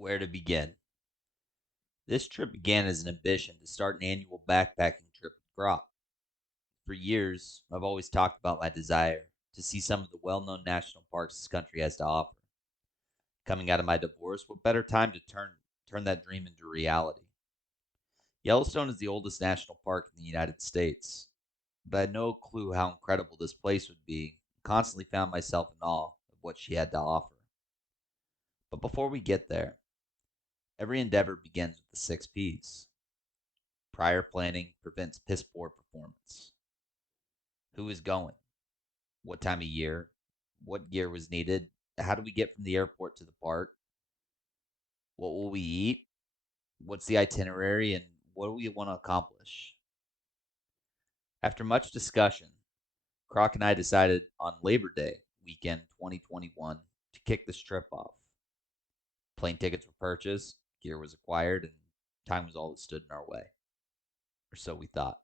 Where to begin? This trip began as an ambition to start an annual backpacking trip with Grok. For years, I've always talked about my desire to see some of the well known national parks this country has to offer. Coming out of my divorce, what better time to turn that dream into reality? Yellowstone is the oldest national park in the United States, but I had no clue how incredible this place would be, and constantly found myself in awe of what she had to offer. But before we get there, every endeavor begins with the six P's. Prior planning prevents piss poor performance. Who is going? What time of year? What gear was needed? How do we get from the airport to the park? What will we eat? What's the itinerary? And what do we want to accomplish? After much discussion, Croc and I decided on Labor Day weekend 2021 to kick this trip off. Plane tickets were purchased, gear was acquired, and time was all that stood in our way. Or so we thought.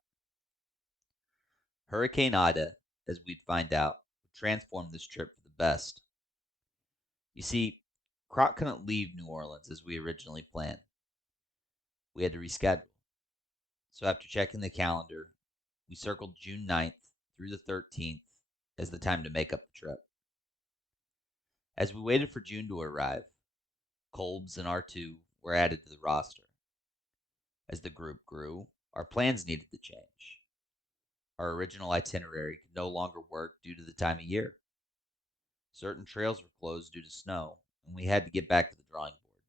Hurricane Ida, as we'd find out, would transform this trip for the best. You see, Croc couldn't leave New Orleans as we originally planned. We had to reschedule. So after checking the calendar, we circled June 9th through the 13th as the time to make up the trip. As we waited for June to arrive, Kolb's and R2 were added to the roster. As the group grew, our plans needed to change. Our original itinerary could no longer work due to the time of year. Certain trails were closed due to snow, and we had to get back to the drawing board.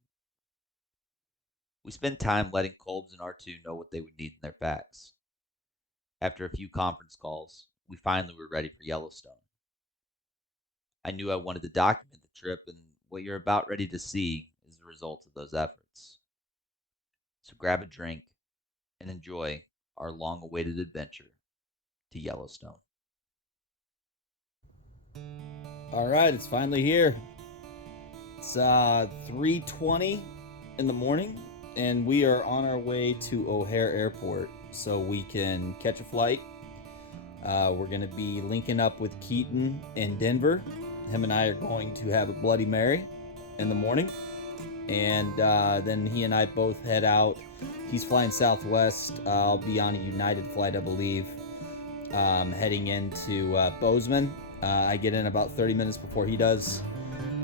We spent time letting Kolb's and R2 know what they would need in their packs. After a few conference calls, we finally were ready for Yellowstone. I knew I wanted to document the trip, and what you're about ready to see is the result of those efforts. So grab a drink and enjoy our long awaited adventure to Yellowstone. All right, it's finally here. It's 3:20 in the morning, and we are on our way to O'Hare Airport so we can catch a flight. We're going to be linking up with Keaton in Denver. Him and I are going to have a Bloody Mary in the morning, and then he and I both head out. He's flying Southwest. I'll be on a United flight, I believe, heading into Bozeman. I get in about 30 minutes before he does,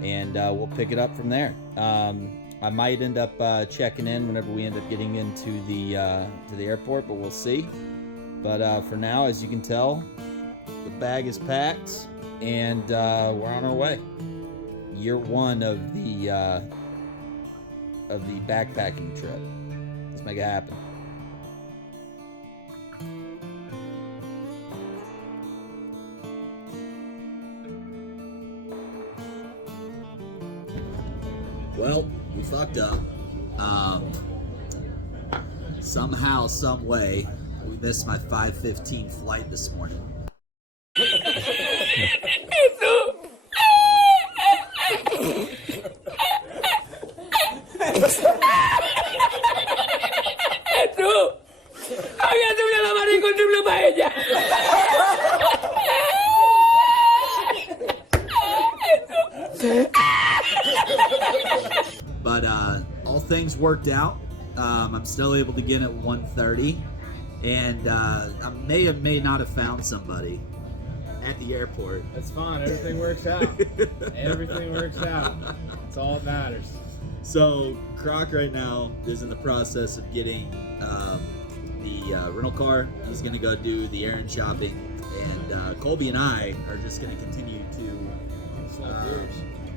and we'll pick it up from there. I might end up checking in whenever we end up getting into the airport, but we'll see. But for now, as you can tell, the bag is packed, and we're on our way. Year one of the backpacking trip. Let's make it happen. Well, we fucked up. Somehow, some way, we missed my 5:15 flight this morning. But all things worked out. I'm still able to get in at 1:30, and I may not have found somebody at the airport. That's fine. Everything works out. Everything works out. That's all that matters. So Croc right now is in the process of getting the rental car. He's going to go do the errand shopping, and Colby and I are just going to continue to.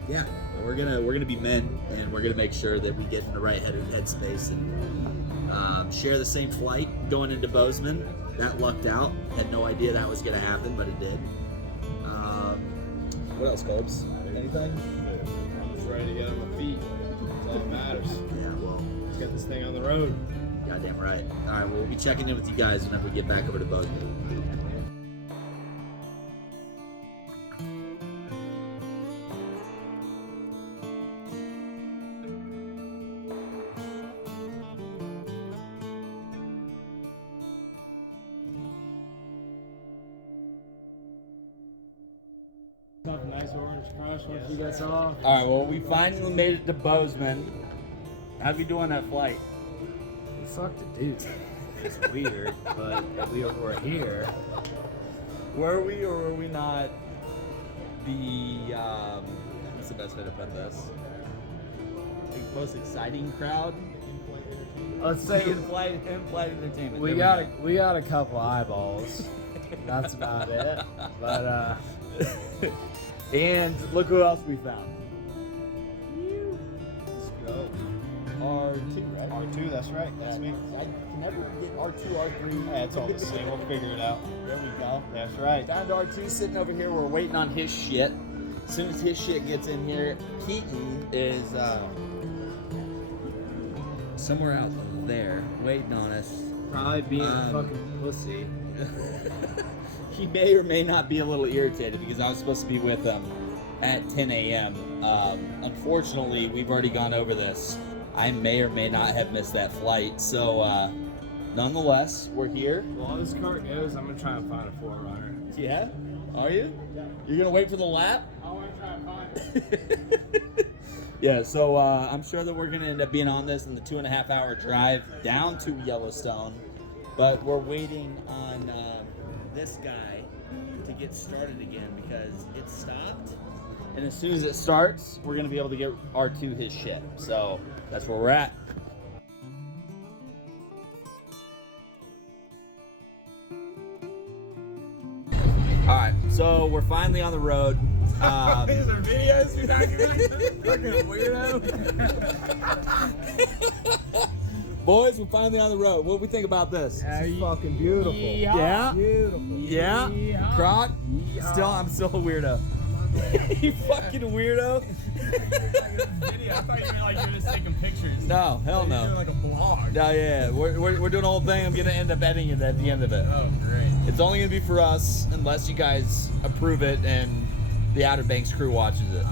Yeah, we're gonna be men, and we're gonna make sure that we get in the right headspace and share the same flight going into Bozeman. That lucked out. Had no idea that was gonna happen, but it did. What else, Colbs? Anything? I'm just ready to get on my feet. That's all that matters. Yeah, well, Let's get this thing on the road. goddamn right. All right, well, we'll be checking in with you guys whenever we get back over to Bozeman. Nice orange crush once you guys off. All right, well, we finally made it to Bozeman. How'd we do on that flight? We fucked it, dude. It's weird, but if we were here. Were we or were we not the, what's the best way to put this? The most exciting crowd? Let's say in-flight entertainment. we There got a couple eyeballs. That's about it. But And look who else we found. let's go. R2, right? R2, that's right. That's me. I can never get R2, R3. Yeah, it's all the same. We'll figure it out. There we go. That's right. Found R2 sitting over here. We're waiting on his shit. As soon as his shit gets in here, Keaton is somewhere out there waiting on us. Probably being a fucking pussy. He may or may not be a little irritated because I was supposed to be with him at 10 a.m. Unfortunately, we've already gone over this. I may or may not have missed that flight. So, nonetheless, we're here. While this car goes, I'm gonna try and find a forerunner. Yeah? Are you? You're going to wait for the lap? I want to try and find it. Yeah, so I'm sure that we're going to end up being on this in the 2.5-hour drive down to Yellowstone. But we're waiting on this guy to get started again because it stopped. And as soon as it starts, we're going to be able to get R2 his shit. So that's where we're at. All right, so we're finally on the road. These are videos you're not fucking weirdo. Boys, we're finally on the road. What do we think about this? It's fucking beautiful. Yeah? Beautiful. Yeah? Croc? I'm still a weirdo. You fucking weirdo. Video. I thought you were like just taking pictures. No, hell no. Like a blog. No, yeah, we're doing a whole thing. I'm gonna end up editing it at the end of it. Oh, great. It's only gonna be for us unless you guys approve it and the Outer Banks crew watches it.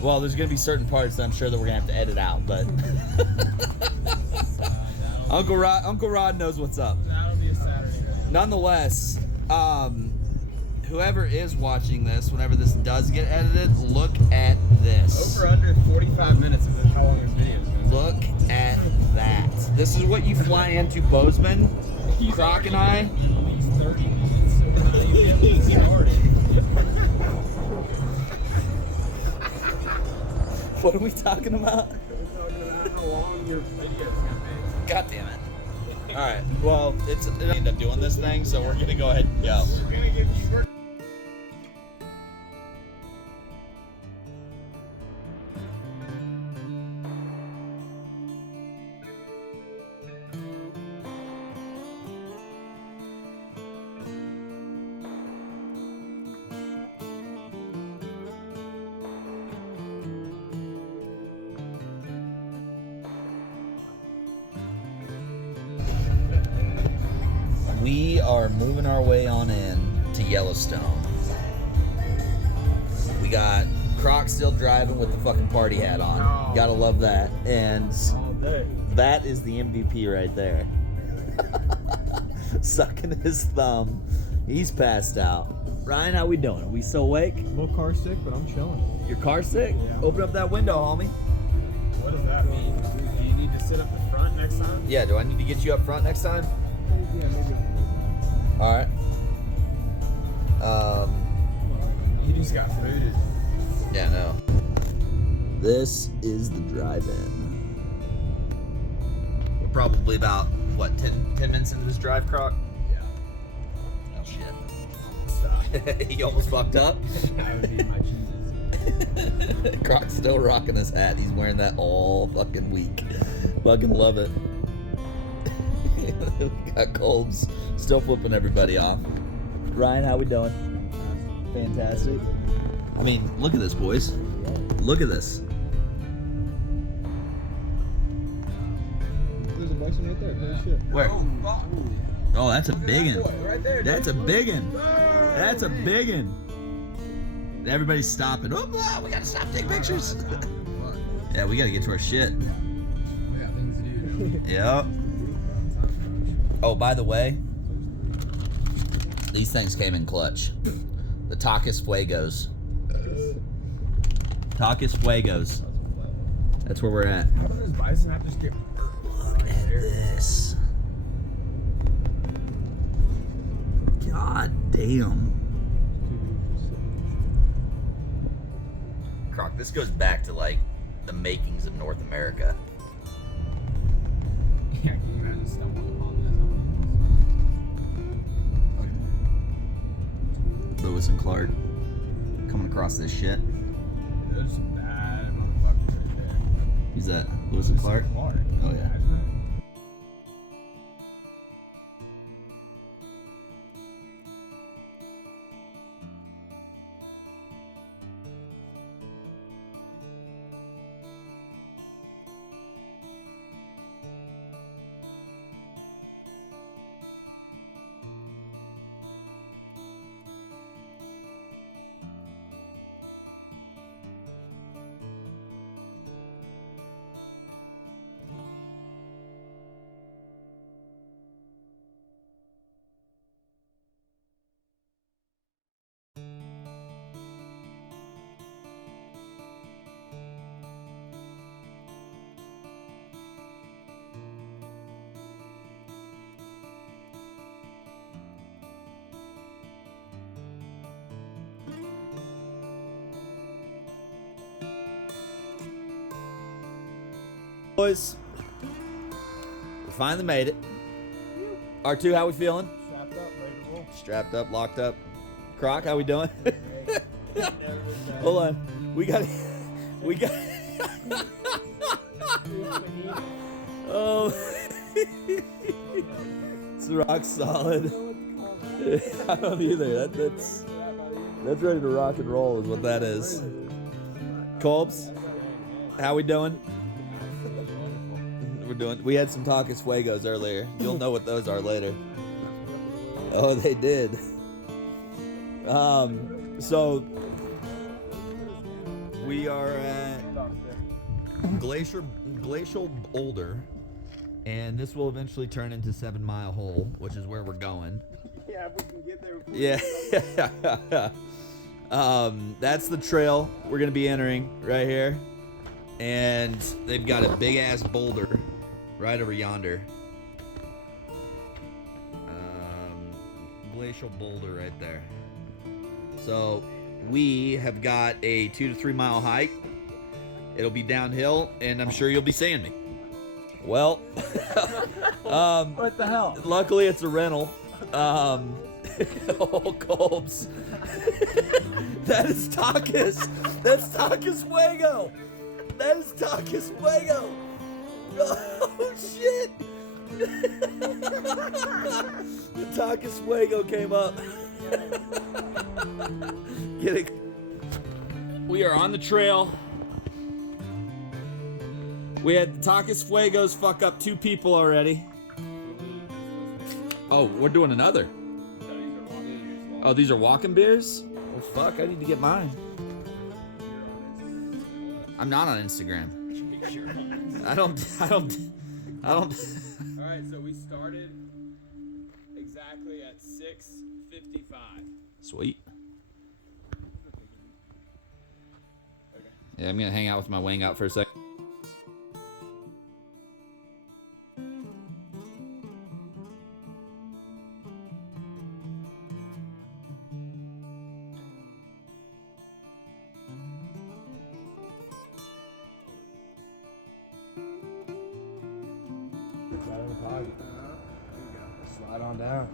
Well, there's gonna be certain parts that I'm sure that we're gonna have to edit out, but Uncle Rod knows what's up. That'll be a Saturday night. Nonetheless, whoever is watching this, whenever this does get edited, look at this. Over under 45 minutes of how long this video is going to Look at that. This is what you fly into Bozeman, be. Croc and I. At least 30 minutes, so we're not even getting started. What are we talking about? We're talking about how long your video's going to God damn it. Alright, well, it ended up doing this thing, so we're gonna go ahead and go. be. We're going to give you... We are moving our way on in to Yellowstone. We got Croc still driving with the fucking party hat on. Oh. Gotta love that. And all day. that is the MVP right there. Sucking his thumb. He's passed out. Ryan, how we doing? Are we still awake? I'm a little car sick, but I'm chilling. Your car sick? Yeah. Open up that window, homie. What does that mean? Do you need to sit up the front next time? Yeah, do I need to get you up front next time? Yeah, maybe. All right. He just got food. Yeah, no. This is the drive-in. We're probably about, what, 10 minutes into this drive, Croc? Yeah. Oh, shit. Stop. He almost fucked up. That would be my cheeses. Croc's still rocking his hat. He's wearing that all fucking week. Fucking love it. We got Colbs still flipping everybody off. Ryan, how we doing? Fantastic. I mean, look at this, boys. Look at this. There's a bison right there. Holy shit. Where? Oh, that's a big one. Right there. That's a big one. That's a big one. Everybody's stopping. Oh, we gotta stop, take pictures. Yeah, we gotta get to our shit. We got things to do. Yep. Oh, by the way, these things came in clutch. The Tacos Fuegos. Tacos Fuegos. That's where we're at. How does this bison have to skip? Look at this. God damn. Croc, this goes back to like the makings of North America. Yeah, can you imagine stumbling upon this? Lewis and Clark coming across this shit. There's some bad motherfuckers right there. Who's that? Lewis and Clark? Clark. Oh, yeah. Isn't it? Boys, we finally made it. R2, how we feeling? Strapped up, ready to roll. Strapped up, locked up. Croc, how we doing? Hold on. We got. Oh. It's rock solid. I don't either. That's ready to rock and roll is what that is. Colbs, how we doing? We had some Tacos Fuegos earlier. You'll know what those are later. Oh, they did. So we are at Glacial Boulder, and this will eventually turn into 7 Mile Hole, which is where we're going. Yeah, if we can get there. Yeah. That's the trail we're gonna be entering right here, and they've got a big ass boulder right over yonder. Glacial Boulder right there. So we have got a 2 to 3 mile hike. It'll be downhill, and I'm sure you'll be seeing me. Well, What the hell? luckily it's a rental. Oh, Colbs. That is Tacos. That's Tacos Fuego. That is Tacos Fuego. Oh, shit. The Tacos Fuego came up. Get it. We are on the trail. We had the Tacos Fuegos fuck up 2 people already. Oh, we're doing another. Oh, these are walking beers? Well, fuck, I need to get mine. I'm not on Instagram. I don't. Alright, so we started exactly at 6:55. Sweet. Yeah, I'm gonna hang out with my wing out for a sec. Right in the pocket. Slide on down.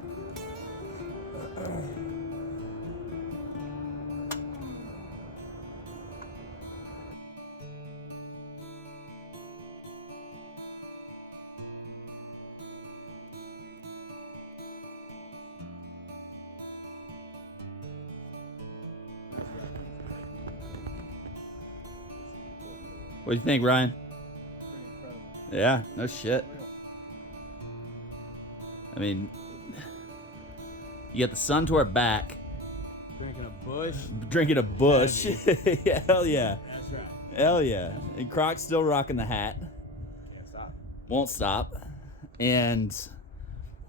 What do you think, Ryan? Yeah, no shit. I mean, you got the sun to our back, Drinking a bush. drinking a bush. Yeah, hell yeah. That's right. Hell yeah. And Croc's still rocking the hat. Can't stop. Won't stop. And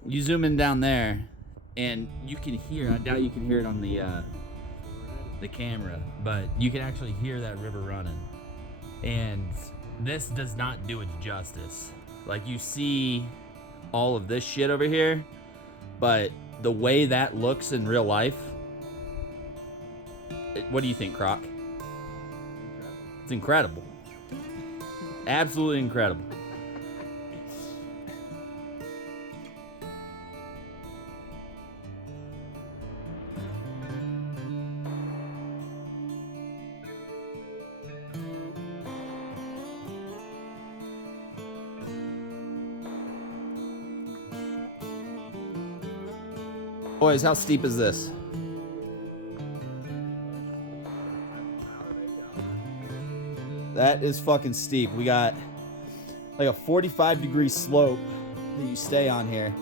you zoom in down there, and you can hear, I doubt you can hear it on the camera, but you can actually hear that river running. And this does not do it justice. Like, you see all of this shit over here, but the way that looks in real life, what do you think, Croc? It's incredible. Absolutely incredible. Boys, how steep is this? That is fucking steep. We got like a 45-degree slope that you stay on here.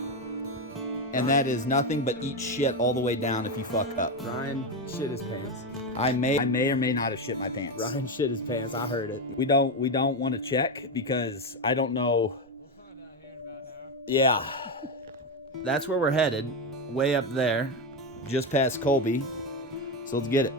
And that is nothing but eat shit all the way down if you fuck up. Ryan shit his pants. I may or may not have shit my pants. Ryan shit his pants. I heard it. We don't want to check because I don't know. Yeah. That's where we're headed. Way up there. Just past Colby. So let's get it.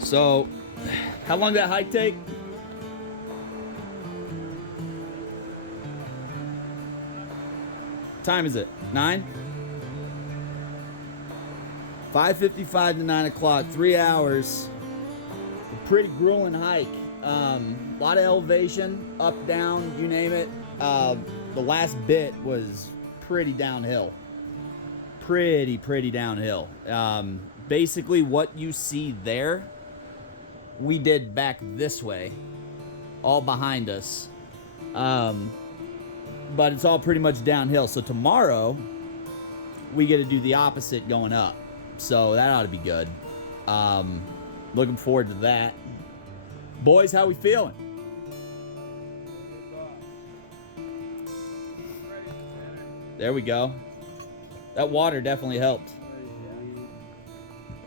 So, how long did that hike take? Time is it? 9? 5:55 to 9 o'clock, 3 hours. A pretty grueling hike. A lot of elevation, up, down, you name it. The last bit was pretty downhill. Pretty downhill. Basically, what you see there, we did back this way, all behind us. But it's all pretty much downhill. So tomorrow, we get to do the opposite going up. So that ought to be good. Looking forward to that. Boys, how we feeling? There we go. That water definitely helped.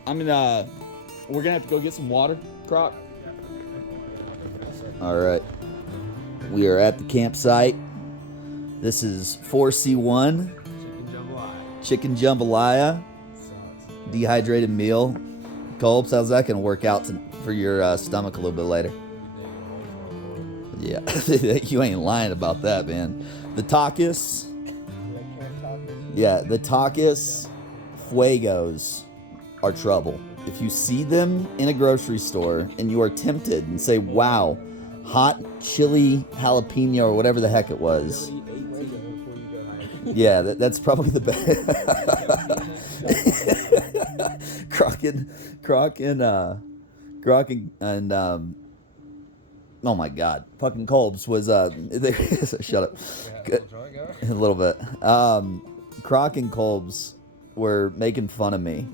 We're gonna have to go get some water, Croc. All right. We are at the campsite. This is 4C1. Chicken jambalaya. Dehydrated meal. Colbs, how's that gonna work out for your stomach a little bit later? Yeah, you ain't lying about that, man. The Takis. Yeah, the Takis Fuegos are trouble. If you see them in a grocery store and you are tempted and say, wow, hot chili jalapeno or whatever the heck it was. Yeah, that's probably the best. Croc and oh my God, fucking Colbs was shut up. A little bit. Croc and Colbs were making fun of me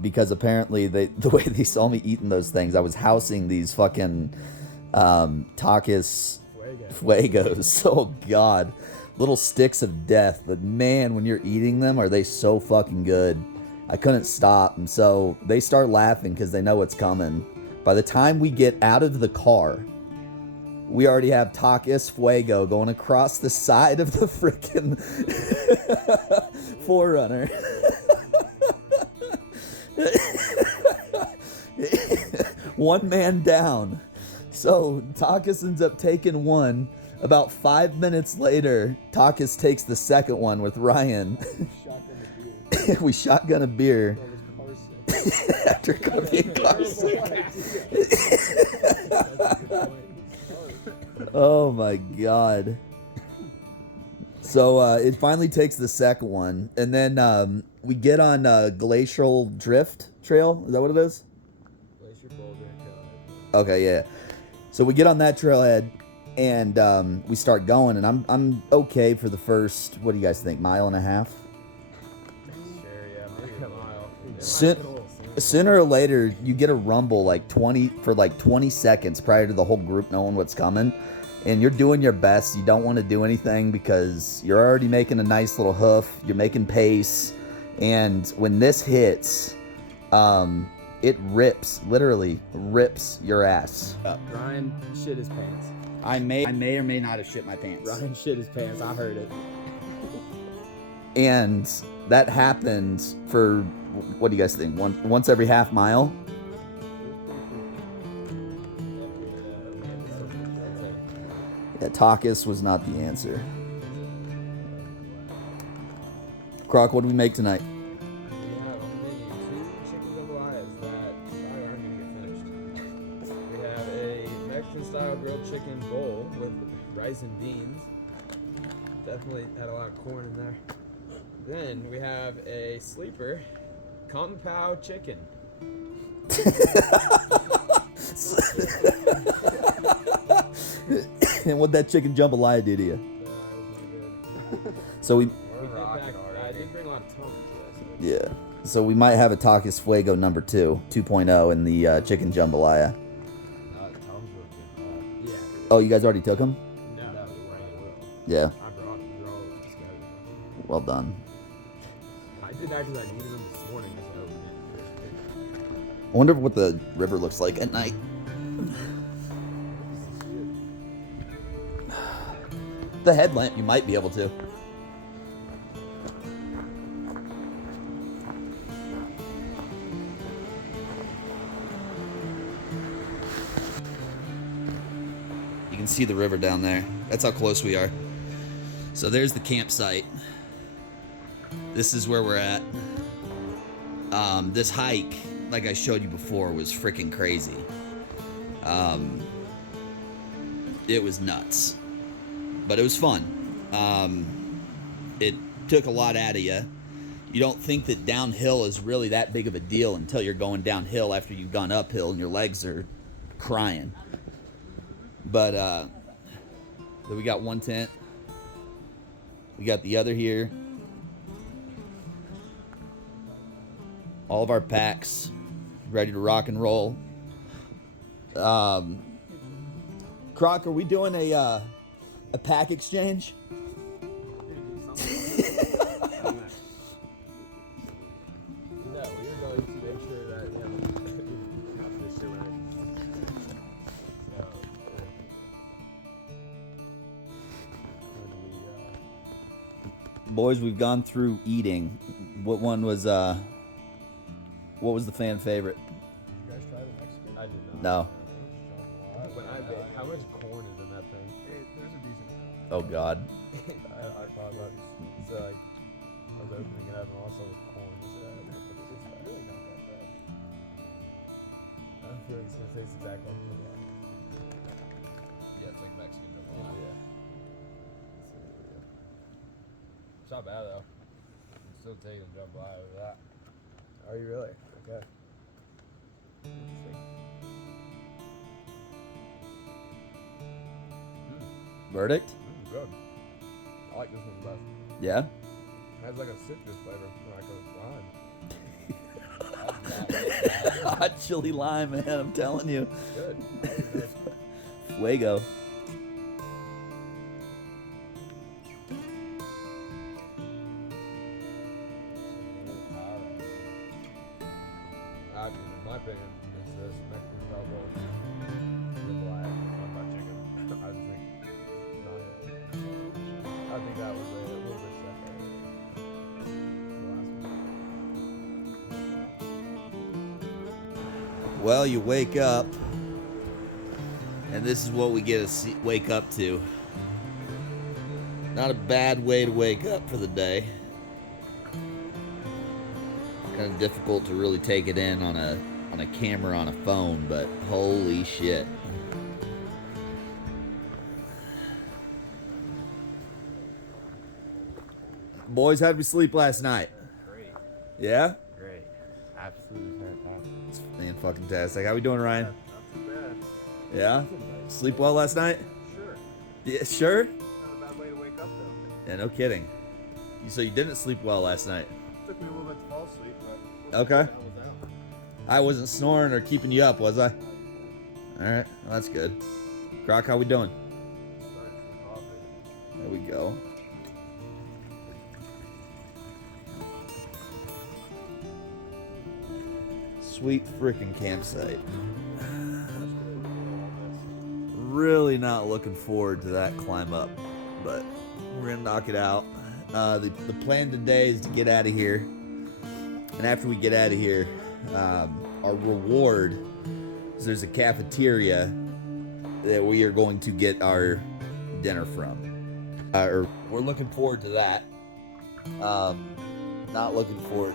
because apparently the way they saw me eating those things, I was housing these fucking Takis Fuegos. Oh God, little sticks of death. But man, when you're eating them, are they so fucking good? I couldn't stop, and so they start laughing because they know what's coming. By the time we get out of the car, we already have Takis Fuego going across the side of the freaking Forerunner. One man down. So Takis ends up taking one. About 5 minutes later, Takis takes the second one with Ryan. We shotgun a beer. After being car sick. Oh my God. So it finally takes the second one, and then we get on Glacial Drift Trail. Is that what it is? Glacier Boulder Trailhead. Okay, yeah. So we get on that trailhead, and we start going, and I'm okay for the first, what do you guys think, mile and a half? Sure, yeah, maybe a mile. Sooner or later, you get a rumble like 20 seconds prior to the whole group knowing what's coming, and you're doing your best. You don't want to do anything because you're already making a nice little hoof. You're making pace, and when this hits, it literally rips your ass up. Ryan shit his pants. I may or may not have shit my pants. Ryan shit his pants. I heard it. And that happened for, what do you guys think? Once every half mile? Yeah, Takis was not the answer. Croc, what do we make tonight? We have on the menu 2 chicken jambalayas that probably aren't going to get finished. We have a Mexican-style grilled chicken bowl with rice and beans. Definitely had a lot of corn in there. Then we have a sleeper, Kung Pao chicken. And what that chicken jambalaya do to you? So we I did bring a lot of tongue. yeah. So we might have a Takis Fuego number 2.0 in the chicken jambalaya. Yeah. Oh, you guys already took them? No. Yeah. I brought them. Well done. I did that because I needed them this morning. That's why I opened it. I wonder what the river looks like at night. The headlamp, you might be able to. You can see the river down there. That's how close we are. So there's the campsite. This is where we're at. This hike, like I showed you before, was freaking crazy. It was nuts. But it was fun. It took a lot out of you. You don't think that downhill is really that big of a deal until you're going downhill after you've gone uphill and your legs are crying. But we got one tent. We got the other here. All of our packs ready to rock and roll. Croc, are we doing a pack exchange? No, we are going to make sure that we have this shit right. So, Boys, we've gone through eating. What was the fan favorite? You guys try the Mexican? I did not. No. How much corn is in that thing? There's a decent amount. Oh God. I thought about it. So like, I was opening it up and also with corn. So It's really not that bad. I feel like it's gonna taste exactly like that. Yeah, it's like Mexican Yeah. It's not bad though. I'm still taking jambalaya over that. Are you really? Okay. Verdict? Good. I like this one best. Yeah. It has like a citrus flavor, like a lime. Hot chili lime, man. I'm telling you. Good. Fuego. In my opinion, it's this Mexican style bowl. Jambalaya, not about chicken. I just think not it. I think that was a little bit second. The last one. Well, you wake up, and this is what we get to wake up to. Not a bad way to wake up for the day. Kind of difficult to really take it in on a camera on a phone, but holy shit. Boys, how'd we sleep last night? Great. Yeah? Great. Absolutely fantastic. It's fan-fucking-tastic. How we doing, Ryan? Not too bad. Yeah? Sleep well last night? Sure. Yeah, sure? Not a bad way to wake up though. Yeah, no kidding. So you didn't sleep well last night? Took me a little bit to fall asleep, but Okay. I was out. I wasn't snoring or keeping you up, was I? Alright, well, that's good. Croc, how we doing? Started some coffee. There we go. Sweet freaking campsite. Really not looking forward to that climb up, but we're gonna knock it out. The plan today is to get out of here, and after we get out of here, our reward is there's a cafeteria that we are going to get our dinner from. We're looking forward to that. Not looking forward.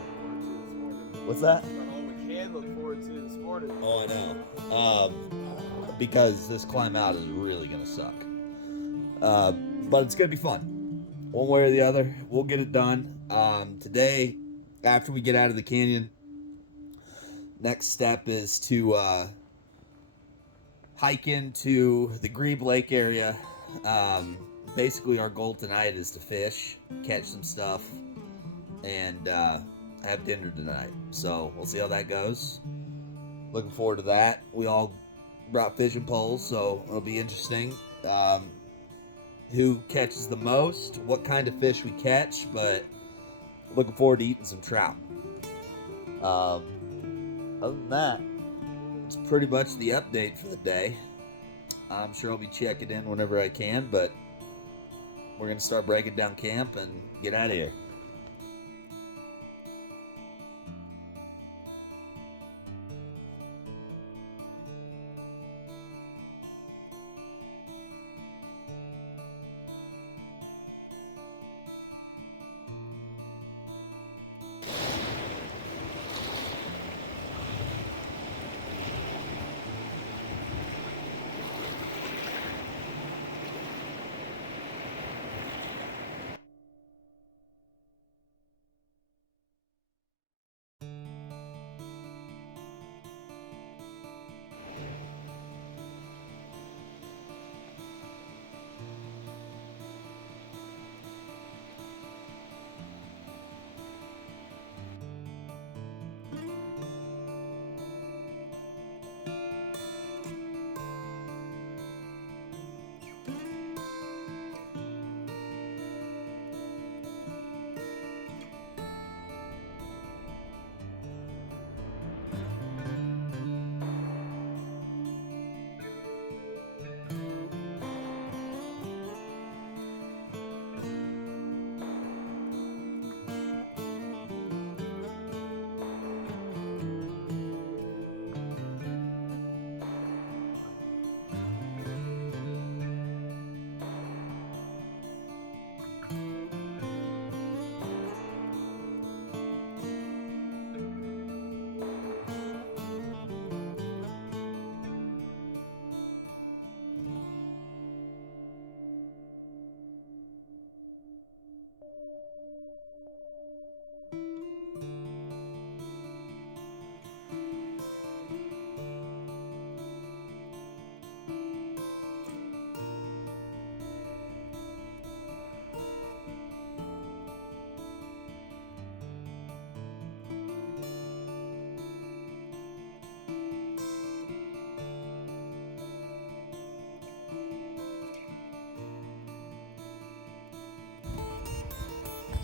What's that? All we can look forward to this morning. Oh, I know. Because this climb out is really gonna suck. But it's gonna be fun. One way or the other, we'll get it done. Today, after we get out of the canyon, next step is to hike into the Grebe Lake area. Basically, our goal tonight is to fish, catch some stuff, and have dinner tonight. So we'll see how that goes. Looking forward to that. We all brought fishing poles, so it'll be interesting. Who catches the most, what kind of fish we catch, but looking forward to eating some trout. Other than that, it's pretty much the update for the day. I'm sure I'll be checking in whenever I can, but we're going to start breaking down camp and get out of here.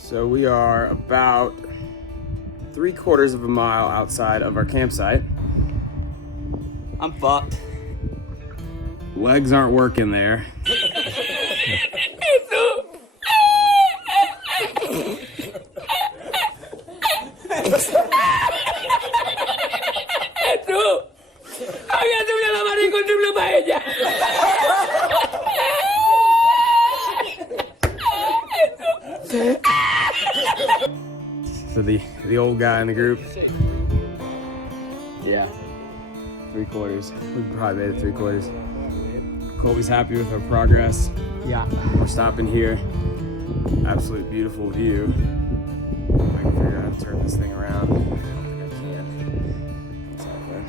So we are about 3/4 of a mile outside of our campsite. I'm fucked. Legs aren't working there. So the old guy in the group. Yeah, 3/4. We probably made it 3/4. Colby's happy with our progress. Yeah. We're stopping here. Absolute beautiful view. If I can figure out how to turn this thing around. I don't think I can. Exactly.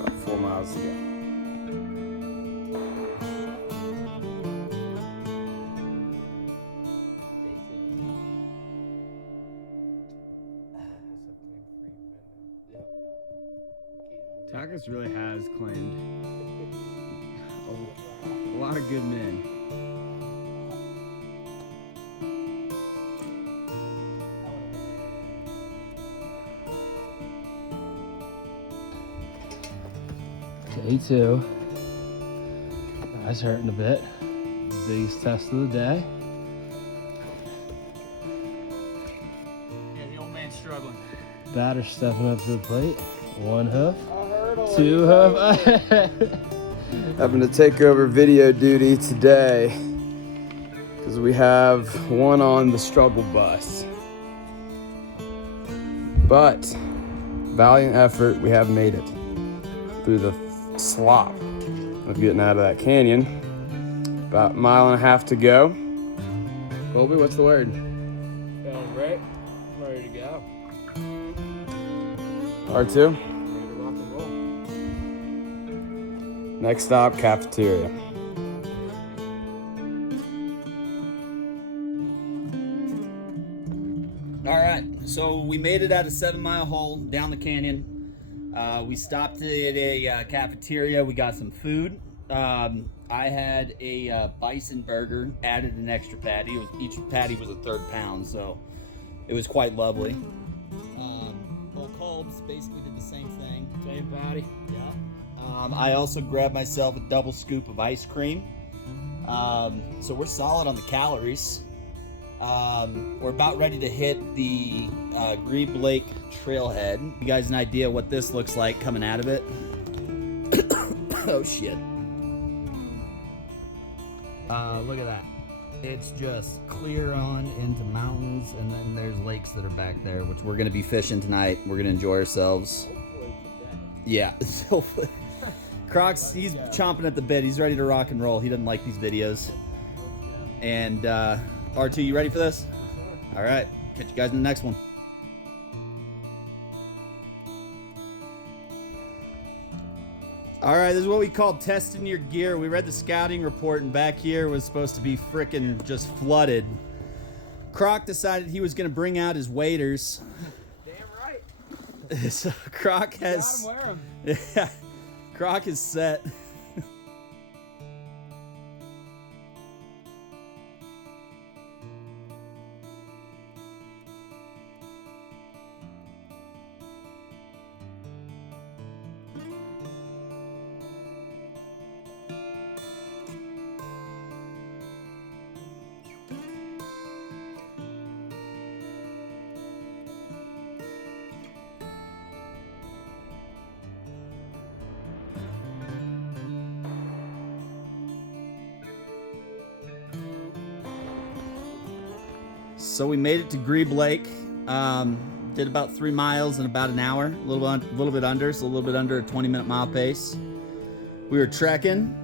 About 4 miles to go. Takas really has claimed a lot of good men. Day 2. Eyes hurting a bit. Biggest test of the day. Yeah, the old man's struggling. Batter stepping up to the plate. 1 hoof. 2 hoof. Having to take over video duty today because we have one on the struggle bus. But valiant effort, we have made it through the slop of getting out of that canyon. About 1.5 miles to go. Colby, what's the word? Feeling great. Ready to go. R2. Ready to rock and roll. Next stop, cafeteria. All right, so we made it at a 7-mile hole down the canyon. We stopped at a cafeteria. We got some food. I had a bison burger, added an extra patty. Each patty was a 1/3 pound, so it was quite lovely. Old Colb's basically did the same thing. Same patty. Yeah. I also grabbed myself a double scoop of ice cream. So we're solid on the calories. We're about ready to hit the Grebe Lake trailhead. You guys an idea what this looks like coming out of it? Oh shit. Look at that. It's just clear on into mountains, and then there's lakes that are back there, which we're gonna be fishing tonight. We're gonna enjoy ourselves. Yeah. Croc's, he's chomping at the bit. He's ready to rock and roll. He doesn't like these videos. And R2, you ready for this? All right. Catch you guys in the next one. All right, this is what we call testing your gear. We read the scouting report, and back here was supposed to be frickin' just flooded. Croc decided he was going to bring out his waders. Damn right. So Croc has... Wear 'em. Yeah, Croc is set. So we made it to Grebe Lake. Did about 3 miles in about an hour, a little bit under, so a little bit under a 20-minute mile pace. We were trekking.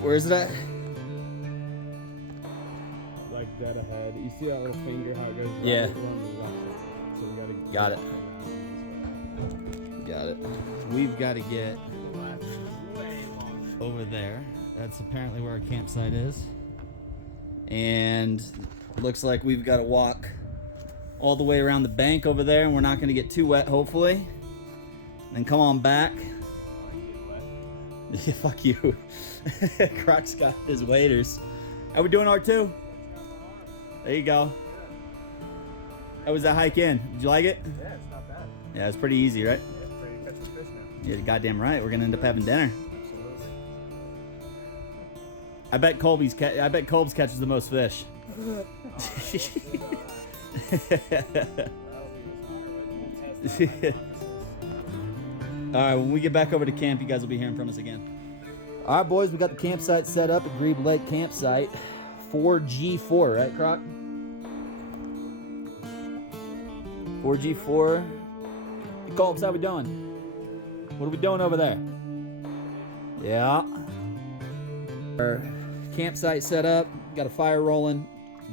Where is it at? Like dead ahead. You see that little finger, how it goes right? Yeah. We're on the left side. So we gotta Got it. Got it. We've got to get over there. That's apparently where our campsite is. And looks like we've got to walk all the way around the bank over there, and we're not going to get too wet, hopefully. Then come on back. Yeah, fuck you. Croc's got his waders. How we doing, R2? There you go. How was that hike in? Did you like it? Yeah, it's not bad. Yeah, it's pretty easy, right? Yeah, it's ready to catch some fish now. You're goddamn right. We're gonna end up having dinner. Absolutely. I bet Colby's catches the most fish. All right, when we get back over to camp, you guys will be hearing from us again. All right, boys, we got the campsite set up at Grebe Lake Campsite. 4G4, right, Croc? 4G4. Hey, Colbs, how we doing? What are we doing over there? Yeah. Our campsite set up. Got a fire rolling.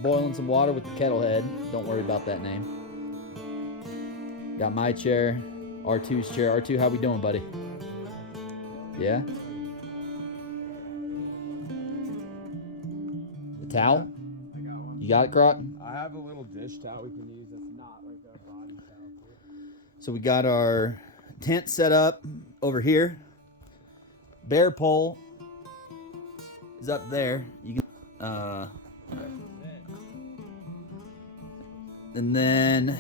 Boiling some water with the kettle head. Don't worry about that name. Got my chair. R2's chair. R2, how we doing, buddy? Yeah? The towel? I got one. You got it, Croc? I have a little dish towel we can use that's not like a body towel. So we got our tent set up over here. Bear pole is up there. You can and then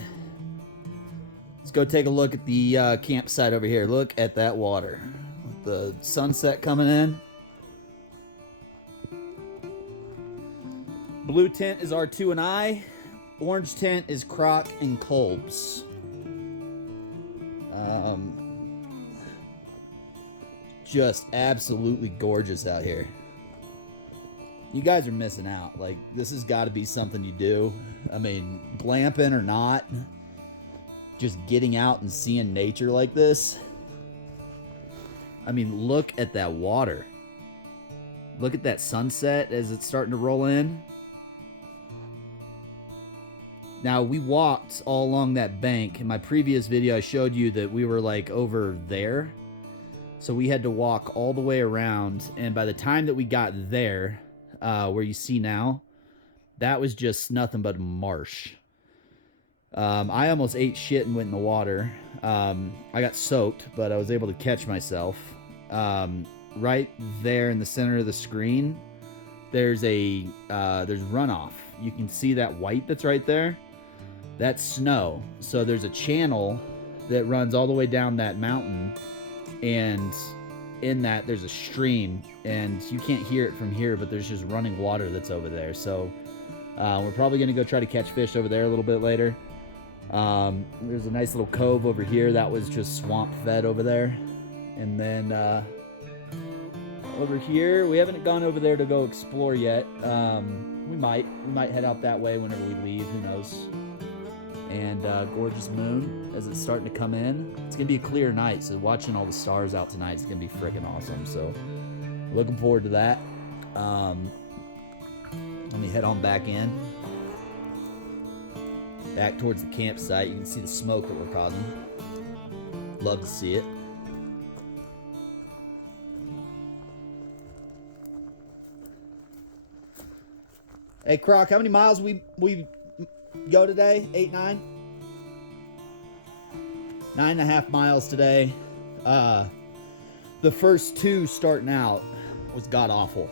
let's go take a look at the campsite over here. Look at that water. With the sunset coming in. Blue tent is R2 and I. Orange tent is Croc and Colbs. Just absolutely gorgeous out here. You guys are missing out. Like, this has got to be something you do. I mean, glamping or not, just getting out and seeing nature like this. I mean, look at that water. Look at that sunset as it's starting to roll in. Now, we walked all along that bank. In my previous video, I showed you that we were like over there. So we had to walk all the way around. And by the time that we got there, where you see now, that was just nothing but marsh. I almost ate shit and went in the water. I got soaked, but I was able to catch myself. Right there in the center of the screen, there's runoff. You can see that white that's right there. That's snow. So there's a channel that runs all the way down that mountain, and in that there's a stream, and you can't hear it from here, but there's just running water that's over there. So we're probably going to go try to catch fish over there a little bit later. There's a nice little cove over here that was just swamp fed over there. And then over here, we haven't gone over there to go explore yet. We might head out that way whenever we leave, who knows. And gorgeous moon as it's starting to come in. It's gonna be a clear night, so watching all the stars out tonight is gonna be freaking awesome. So looking forward to that. Let me head on back in, back towards the campsite. You can see the smoke that we're causing. Love to see it. Hey Croc, how many miles we go today? 8, 9? 9.5 miles today. The first 2 starting out was god awful.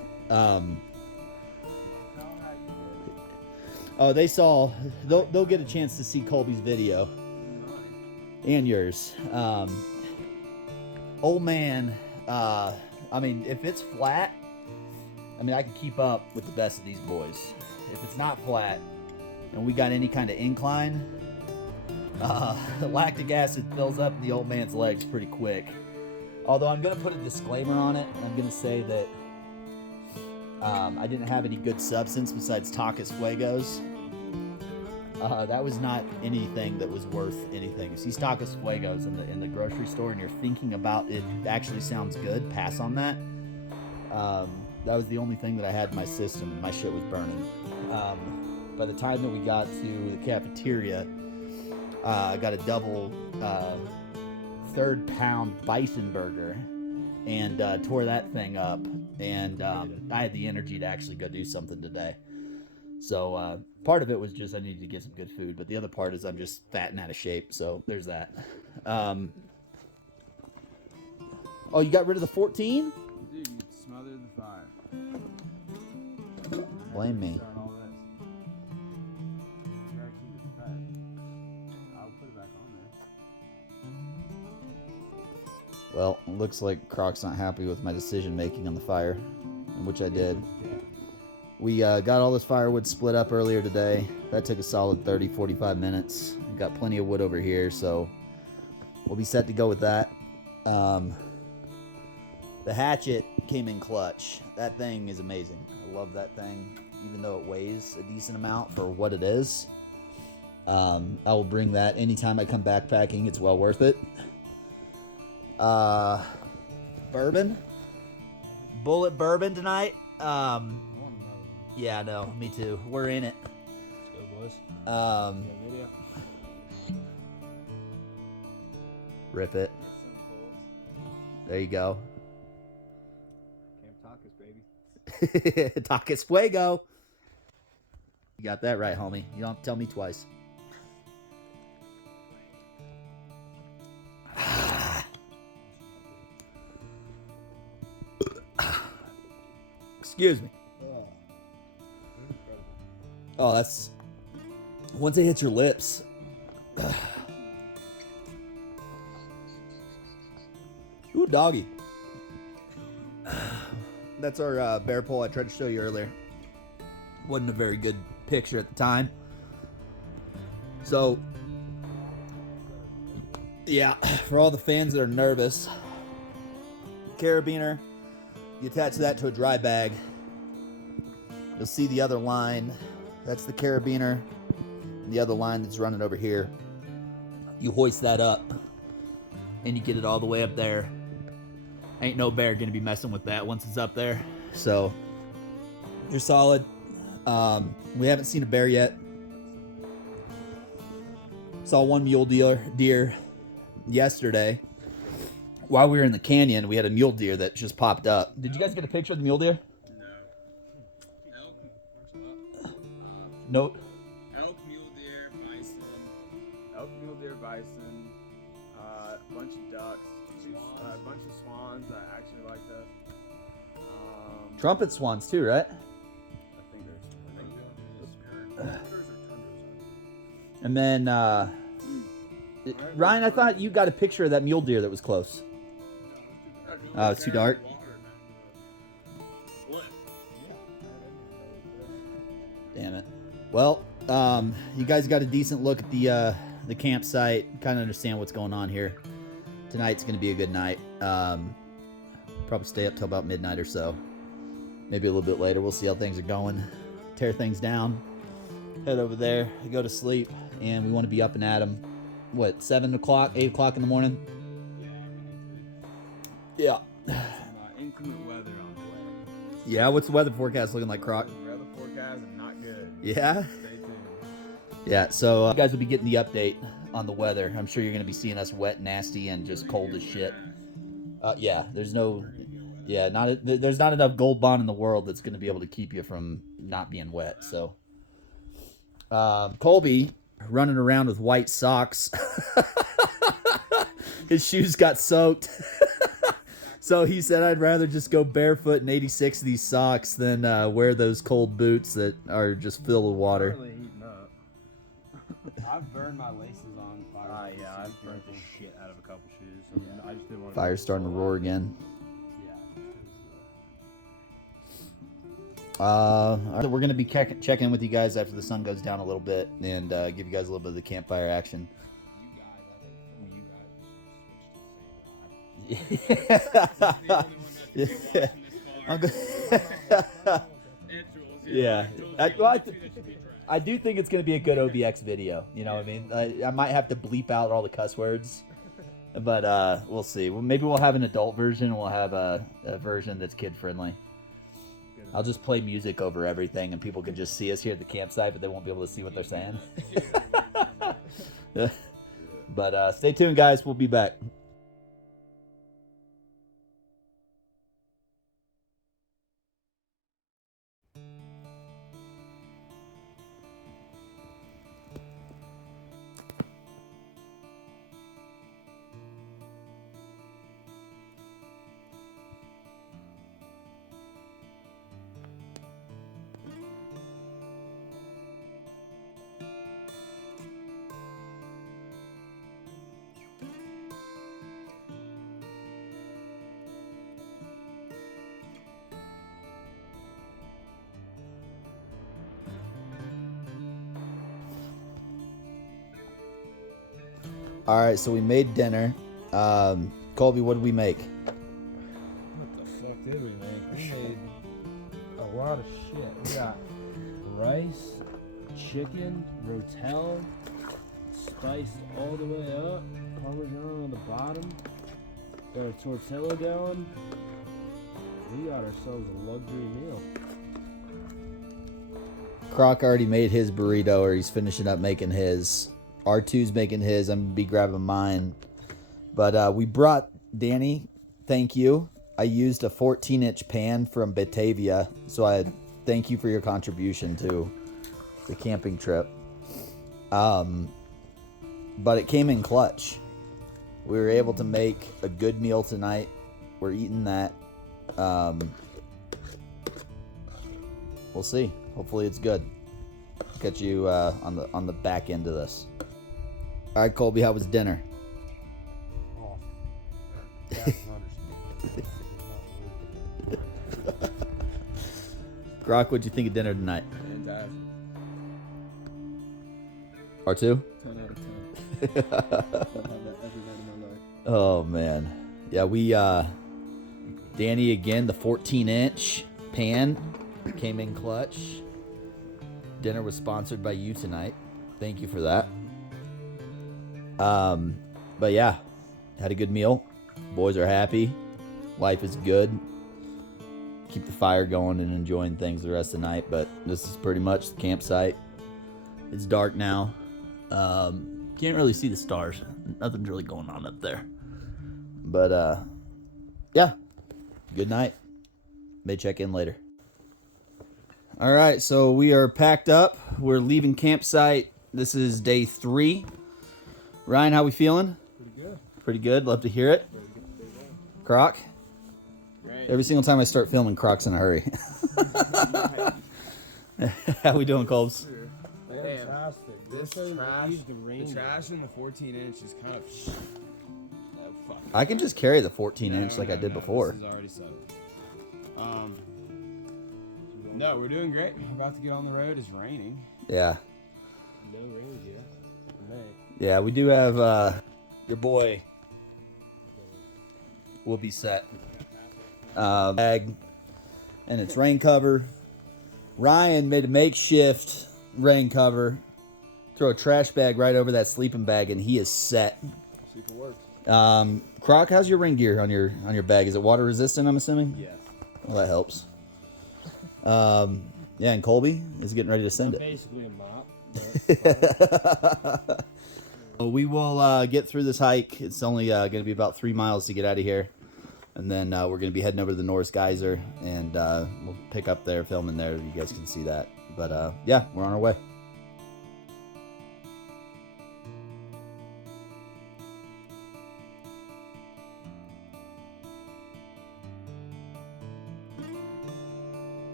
Oh, they'll get a chance to see Colby's video and yours. Old man, I mean, if it's flat, I mean, I can keep up with the best of these boys. If it's not flat and we got any kind of incline, the lactic acid fills up the old man's legs pretty quick. Although I'm going to put a disclaimer on it. I'm going to say that I didn't have any good substance besides Tacos Fuegos. That was not anything that was worth anything. If you see Tacos Fuegos in the grocery store and you're thinking about it actually sounds good, pass on that. That was the only thing that I had in my system, and my shit was burning. By the time that we got to the cafeteria, I got a double 3rd pound bison burger and tore that thing up. And I had the energy to actually go do something today. So part of it was just I needed to get some good food, but the other part is I'm just fat and out of shape. So there's that. Oh, you got rid of the 14? blame me. Start all this. Gotta keep it fresh. I'll put it back on there. Well, it looks like Croc's not happy with my decision making on the fire, which I did. We got all this firewood split up earlier today. That took a solid 30-45 minutes. Got plenty of wood over here, so we'll be set to go with that. The hatchet came in clutch. That thing is amazing. I love that thing, even though it weighs a decent amount for what it is. I will bring that anytime I come backpacking. It's well worth it. Bourbon. Bullet bourbon tonight. Yeah, no, me too. We're in it. Let's go, boys. Um, Rip it. There you go. Camp tacos, baby. Tacos fuego. You got that right, homie. You don't have to tell me twice. Excuse me. Oh, that's... Once it hits your lips... Ooh, doggy. That's our bear pole I tried to show you earlier. Wasn't a very good picture at the time. So, yeah, for all the fans that are nervous, carabiner, you attach that to a dry bag. You'll see the other line. That's the carabiner. And the other line that's running over here. You hoist that up, and you get it all the way up there. Ain't no bear gonna be messing with that once it's up there. So, you're solid. We haven't seen a bear yet. Saw one mule deer yesterday. While we were in the canyon, we had a mule deer that just popped up. Did you guys get a picture of the mule deer? No. Elk, mule deer, bison. Elk, mule deer, bison. A bunch of ducks. A bunch of swans. I actually like that. Trumpet swans too, right? I think there's. And then, Ryan, I thought you got a picture of that mule deer that was close. Oh, it's too dark. Damn it. Well, you guys got a decent look at the campsite. Kind of understand what's going on here. Tonight's going to be a good night. Probably stay up till about midnight or so. Maybe a little bit later. We'll see how things are going. Tear things down. Head over there. Go to sleep. And we want to be up and at 'em. What, 7 o'clock, 8 o'clock in the morning? Yeah. Inclement weather on the way. Yeah, what's the weather forecast looking like, Croc? Weather forecast is not good. Yeah? Stay tuned. Yeah, so you guys will be getting the update on the weather. I'm sure you're going to be seeing us wet, nasty, and just cold as shit. Yeah, there's no... Yeah, there's not enough Gold Bond in the world that's going to be able to keep you from not being wet, so... Colby running around with white socks. His shoes got soaked. So he said, I'd rather just go barefoot in 86 of these socks than wear those cold boots that are just filled with water. Really heating up. I've burned my laces on fire. Yeah, I've burnt the shit out of a couple shoes. So I just didn't want to. Fire's starting to roar again. We're going to be checking with you guys after the sun goes down a little bit and give you guys a little bit of the campfire action. Yeah. I do think it's going to be a good OBX video. You know what I mean? I might have to bleep out all the cuss words. But we'll see. Well, maybe we'll have an adult version. We'll have a version that's kid-friendly. I'll just play music over everything, and people can just see us here at the campsite, but they won't be able to see what they're saying. But stay tuned, guys. We'll be back. All right, so we made dinner. Colby, what did we make? What the fuck did we make? We made a lot of shit. We got rice, chicken, rotel, spiced all the way up, Parmesan on the bottom, got a tortilla going. We got ourselves a luxury meal. Croc already made his burrito, or he's finishing up making his. R2's making his. I'm going to be grabbing mine. But we brought Danny, thank you. I used a 14-inch pan from Batavia, so I thank you for your contribution to the camping trip. But it came in clutch. We were able to make a good meal tonight. We're eating that. We'll see. Hopefully it's good. Catch you on the back end of this. All right, Colby, how was dinner? Oh, that's an understatement. Grok, what'd you think of dinner tonight? Fantastic. R2? 10 out of 10. I'll have that every night of my life. Oh, man. Yeah, we, Danny, again, the 14-inch pan came in clutch. Dinner was sponsored by you tonight. Thank you for that. But yeah, had a good meal. Boys are happy. Life is good. Keep the fire going and enjoying things the rest of the night. But this is pretty much the campsite. It's dark now. Can't really see the stars. Nothing's really going on up there. But yeah, good night. May check in later. All right, so we are packed up. We're leaving campsite. This is day 3. Ryan, how we feeling? Pretty good. Pretty good. Love to hear it. Croc? Great. Every single time I start filming, Croc's in a hurry. How we doing, Colbs? Fantastic. This trash in the 14-inch is kind of fuck. I can just carry the 14-inch like I did before. This is already set. No, we're doing great. We're about to get on the road. It's raining. Yeah. No rain yet. Yeah, we do have your boy will be set. Bag and it's rain cover. Ryan made a makeshift rain cover. Throw a trash bag right over that sleeping bag and he is set. Super works. Croc, how's your rain gear on your bag? Is it water resistant, I'm assuming? Yes. Well, that helps. Yeah, and Colby is getting ready to send it. Basically a mop. We will get through this hike. It's only going to be about 3 miles to get out of here. And then we're going to be heading over to the Norris Geyser. And we'll pick up there, filming there. You guys can see that. But yeah, we're on our way.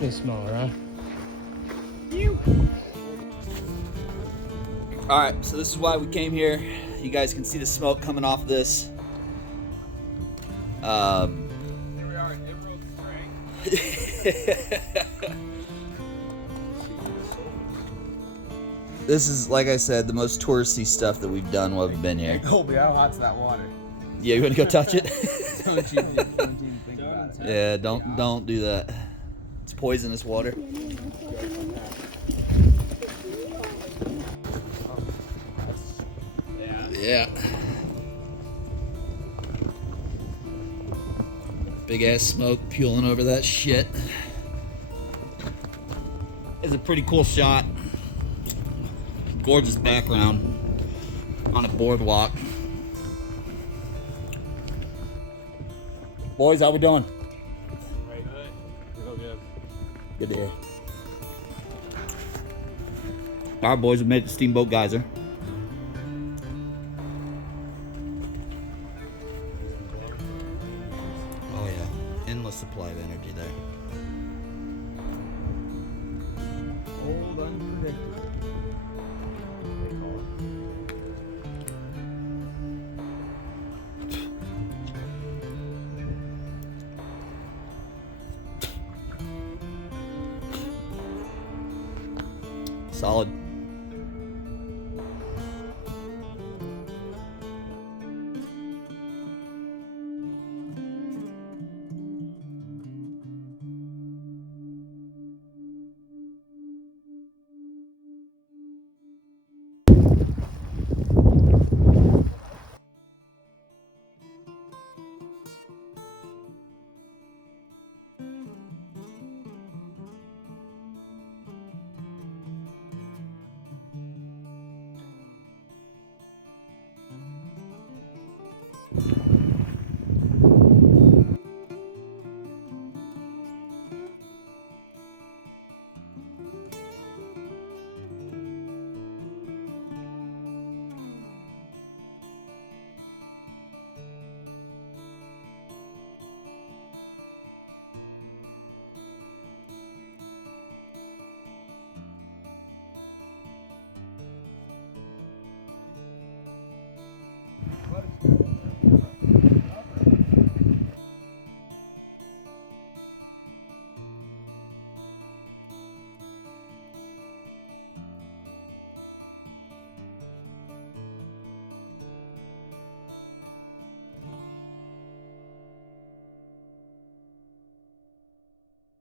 It's smaller, huh? All right, so this is why we came here. You guys can see the smoke coming off this. Here we are in Emerald Spring. This is, like I said, the most touristy stuff that we've done while we've been here. Colby, how hot's that water? Yeah, you want to go touch it? Don't even think about it. Yeah, don't do that. It's poisonous water. Yeah. Big ass smoke peeling over that shit. It's a pretty cool shot. Gorgeous background on a boardwalk. Boys, how we doing? Right, real good. Good to hear. Our boys have made it to Steamboat Geyser. Oh yeah, endless supply of energy there. Solid.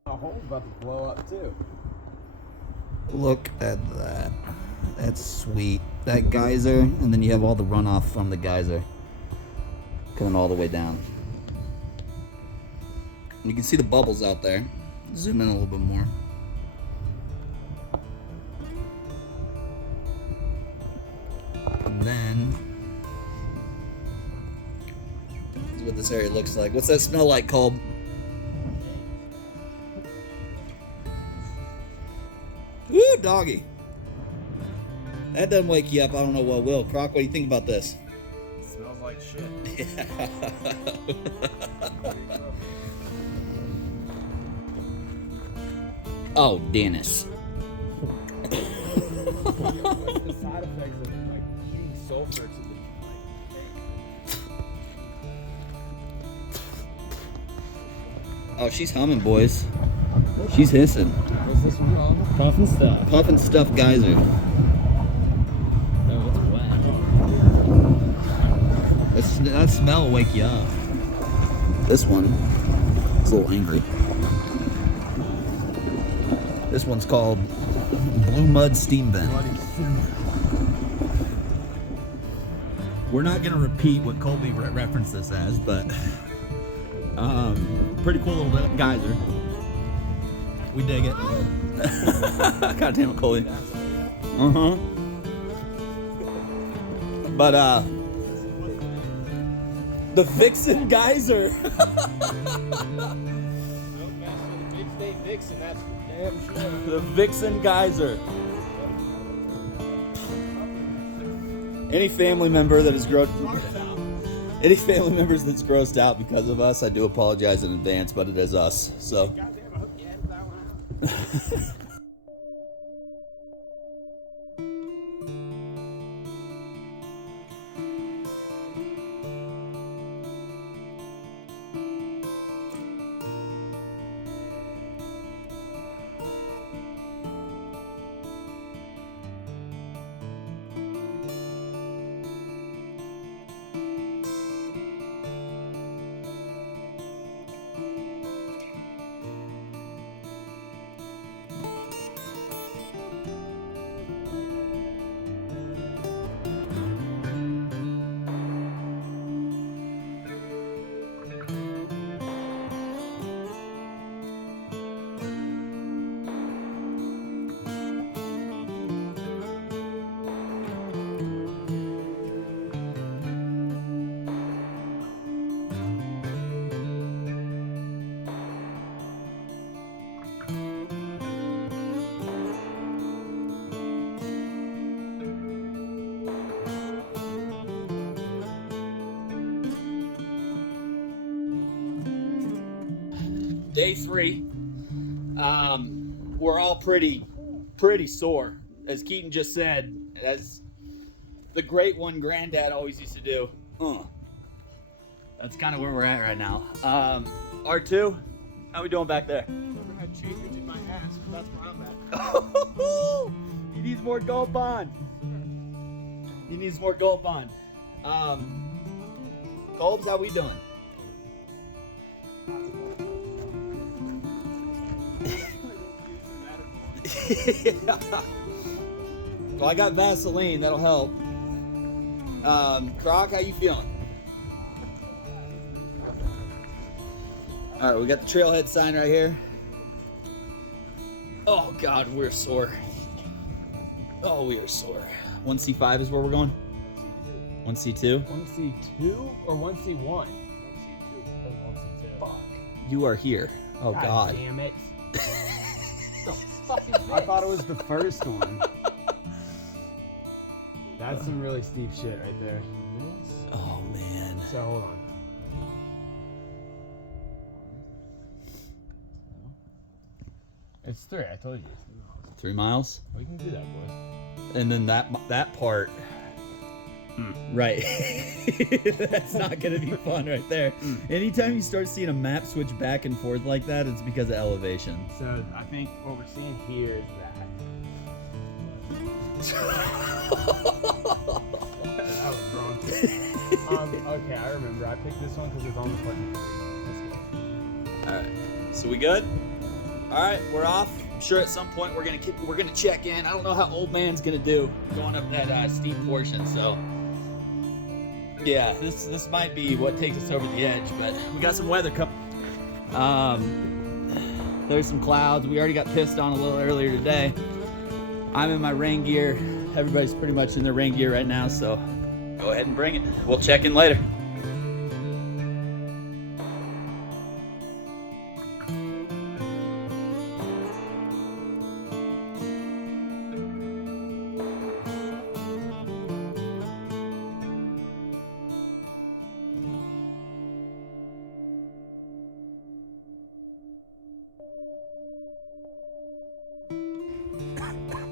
A hole's about to blow up too. Look at that. That's sweet. That geyser, and then you have all the runoff from the geyser coming all the way down. You can see the bubbles out there. Zoom in a little bit more. And then, this is what this area looks like. What's that smell like, Colb? Woo, doggy. That doesn't wake you up. I don't know what will. Croc, what do you think about this? Smells like shit. Oh, Dennis. What's the side effects of like eating sulfur to the Oh, she's humming, boys. She's hissing. What's this one called? Puff and stuff. Puff and stuff geyser. Oh, it's wet. That smell will wake you up. This one is a little angry. This one's called Blue Mud Steam Vent. We're not going to repeat what Colby referenced this as, but pretty cool little geyser. We dig it. God damn it, Colby. Uh-huh. But, the Vixen Geyser. Nope, that's the Big State Vixen, that's for damn sure. The Vixen Geyser. Any family member that is any family members that's grossed out because of us, I do apologize in advance, but it is us. So. Goddamn, I hope you edit that one out. Day 3. We're all pretty sore. As Keaton just said, as the great one Granddad always used to do. That's kind of where we're at right now. R2, how we doing back there? Never had chafing in my ass, but that's where I'm at. He needs more gold bond. He needs more gold bond. Colbs, how we doing? Yeah. Well, I got Vaseline. That'll help. Croc, how you feeling? All right, we got the trailhead sign right here. Oh God, we're sore. Oh, we are sore. 1C5 is where we're going. 1C2. 1C2 or 1C1? 1C2. Fuck. You are here. Oh God. Damn it. I thought it was the first one. That's some really steep shit right there. Oh man. So hold on. It's 3, I told you. 3 miles. We can do that, boys. And then that part. Right. That's not gonna be fun right there. Anytime you start seeing a map switch back and forth like that, it's because of elevation. So I think what we're seeing here is that. That was wrong. Okay, I remember. I picked this one because it's on the fucking screen. Let's go. All right. So we good? All right, we're off. I'm sure at some point we're gonna check in. I don't know how old man's gonna do going up that steep portion. So yeah, this might be what takes us over the edge. But we got some weather coming. There's some clouds. We already got pissed on a little earlier today. I'm in my rain gear. Everybody's pretty much in their rain gear right now. So go ahead and bring it. We'll check in later.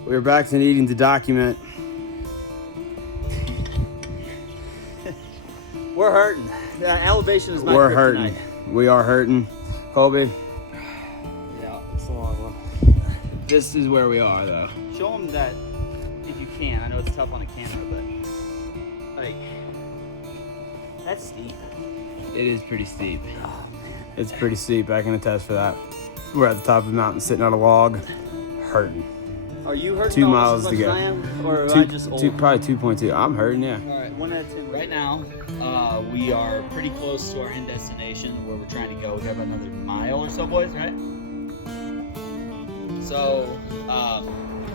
We're back to needing to document. We're hurting. The elevation is my We're kryptonite. hurting. We are hurting. Colby, Yeah, it's a long one. this is where we are though. Show them that if you can. I know it's tough on a camera, but like that's steep. It is pretty steep. It's pretty steep. I can attest for that. We're at the top of the mountain sitting on a log, hurting. Are you hurting 2 almost miles as to much go. as I am, or am I just old? Probably 2.2. I'm hurting, yeah. All right, 1 out of 10. Right now, we are pretty close to our end destination where we're trying to go. We have another mile or so, boys, right? So,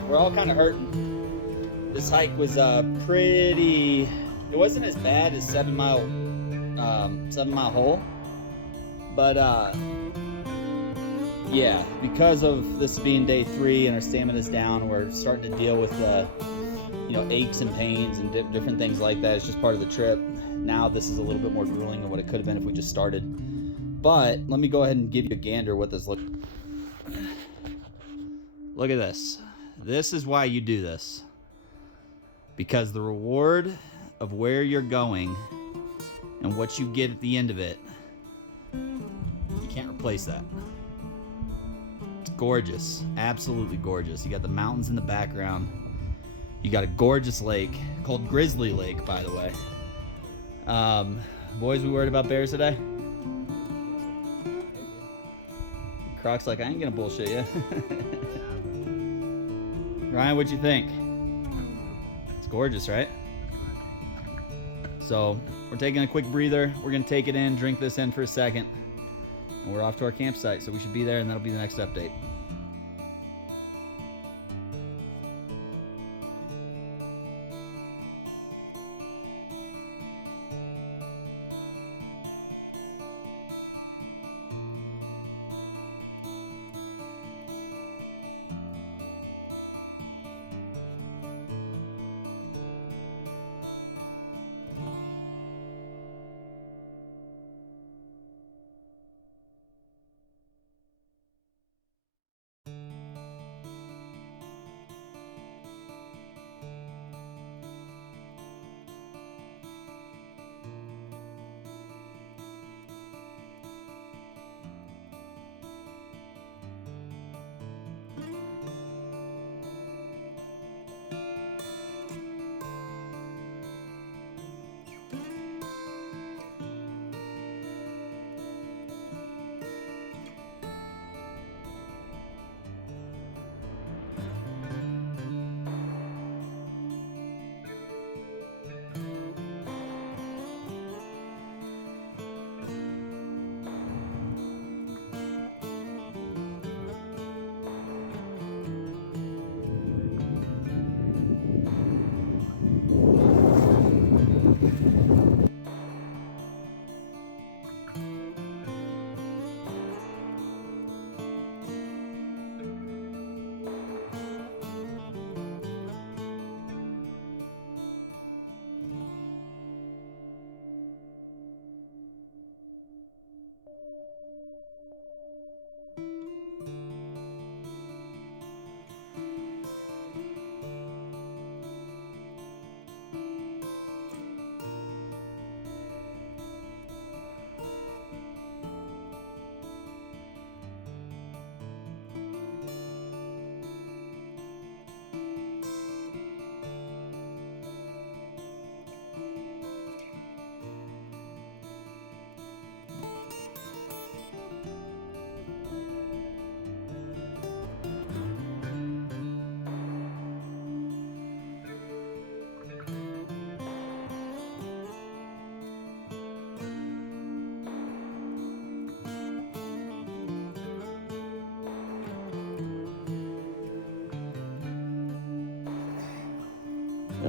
we're all kind of hurting. This hike was pretty. It wasn't as bad as 7 Mile Hole, but yeah, because of this being day 3 and our stamina's down, we're starting to deal with aches and pains and different things like that. It's just part of the trip. Now this is a little bit more grueling than what it could have been if we just started. But let me go ahead and give you a gander what this looks. Look at this. This is why you do this. Because the reward of where you're going and what you get at the end of it, you can't replace that. It's gorgeous. Absolutely gorgeous. You got the mountains in the background. You got a gorgeous lake called Grizzly Lake, by the way. Boys, we worried about bears today? Croc's like, I ain't gonna bullshit you. Ryan, what'd you think? It's gorgeous, right? So, we're taking a quick breather. We're gonna take it in, drink this in for a second. And we're off to our campsite, so we should be there, and that'll be the next update.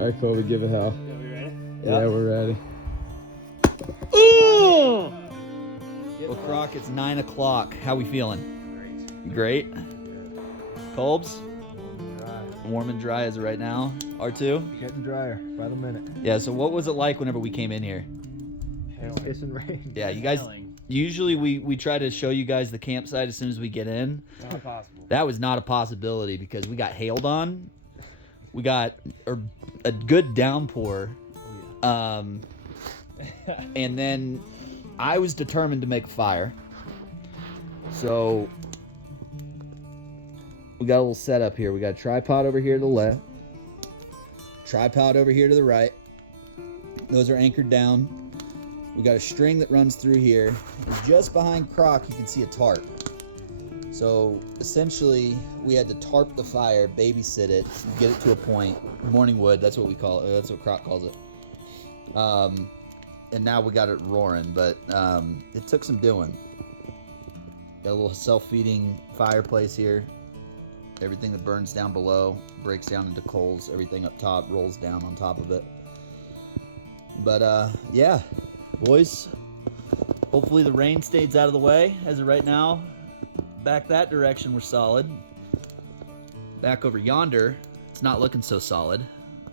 All right, Colby, give it hell. Yeah, we ready? Yeah, we're ready. Ooh! Well, Croc, it's 9 o'clock. How we feeling? Great. Colbs? Warm and dry as of right now. R2? Getting drier by the minute. Yeah, so what was it like whenever we came in here? Piss and rain. Yeah, you guys, usually we try to show you guys the campsite as soon as we get in. Not possible. That was not a possibility because we got hailed on. We got a good downpour. And then I was determined to make a fire. So we got a little setup here. We got a tripod over here to the left. Tripod over here to the right. Those are anchored down. We got a string that runs through here. And just behind Croc, you can see a tarp. So essentially, we had to tarp the fire, babysit it, get it to a point. Morning wood, that's what we call it. That's what Croc calls it. And now we got it roaring, but it took some doing. Got a little self-feeding fireplace here. Everything that burns down below breaks down into coals. Everything up top rolls down on top of it. But yeah, boys. Hopefully the rain stays out of the way as of right now. Back that direction, we're solid. Back over yonder, it's not looking so solid.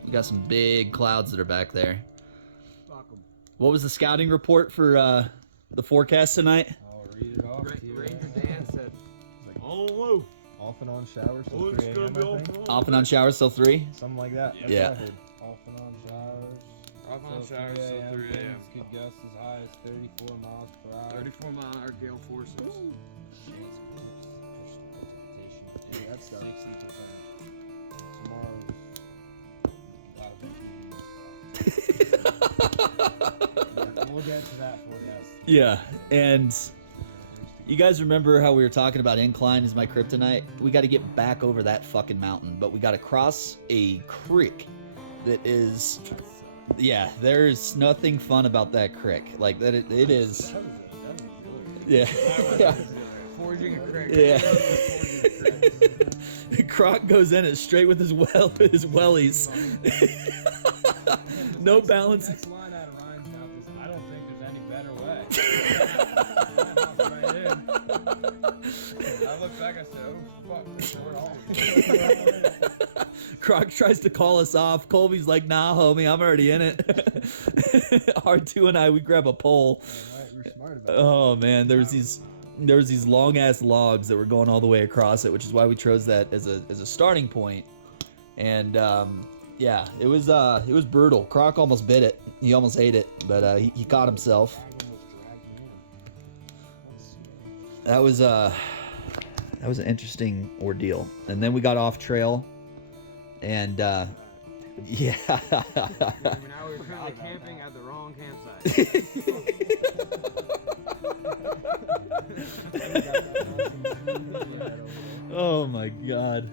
We got some big clouds that are back there. What was the scouting report for the forecast tonight? I'll read it off to you. Ranger Dan said, Like, off and on showers till 3 a.m. I think. Off and on showers till 3? Something like that. That's Yeah. what I heard. Off and on showers. off on till showers till 3 a.m. Winds could gust as high as 34 miles per hour. 34 mile an hour gale forces. Yeah, that's 60%. Tomorrow's we'll get to that forecast. Yeah, and you guys remember how we were talking about incline is my kryptonite? We got to get back over that fucking mountain, but we got to cross a creek that is, yeah, there's nothing fun about that creek. Like that, it is. Yeah. Yeah. Forging a creek. Yeah. Croc goes in it straight with his wellies. No balance. Next line out of Ryan's mouth is, I don't think there's any better way. I looked back, I said, oh, fuck, this short Croc tries to call us off. Colby's like, nah, homie, I'm already in it. R2 and I, we grab a pole. Right, we're smart about it. Oh, man, there was these long-ass logs that were going all the way across it, which is why we chose that as a starting point. And, yeah, it was brutal. Croc almost bit it. He almost ate it, but he caught himself. That was an interesting ordeal. And then we got off trail, and yeah. Now we're currently camping at the wrong campsite. Oh my god.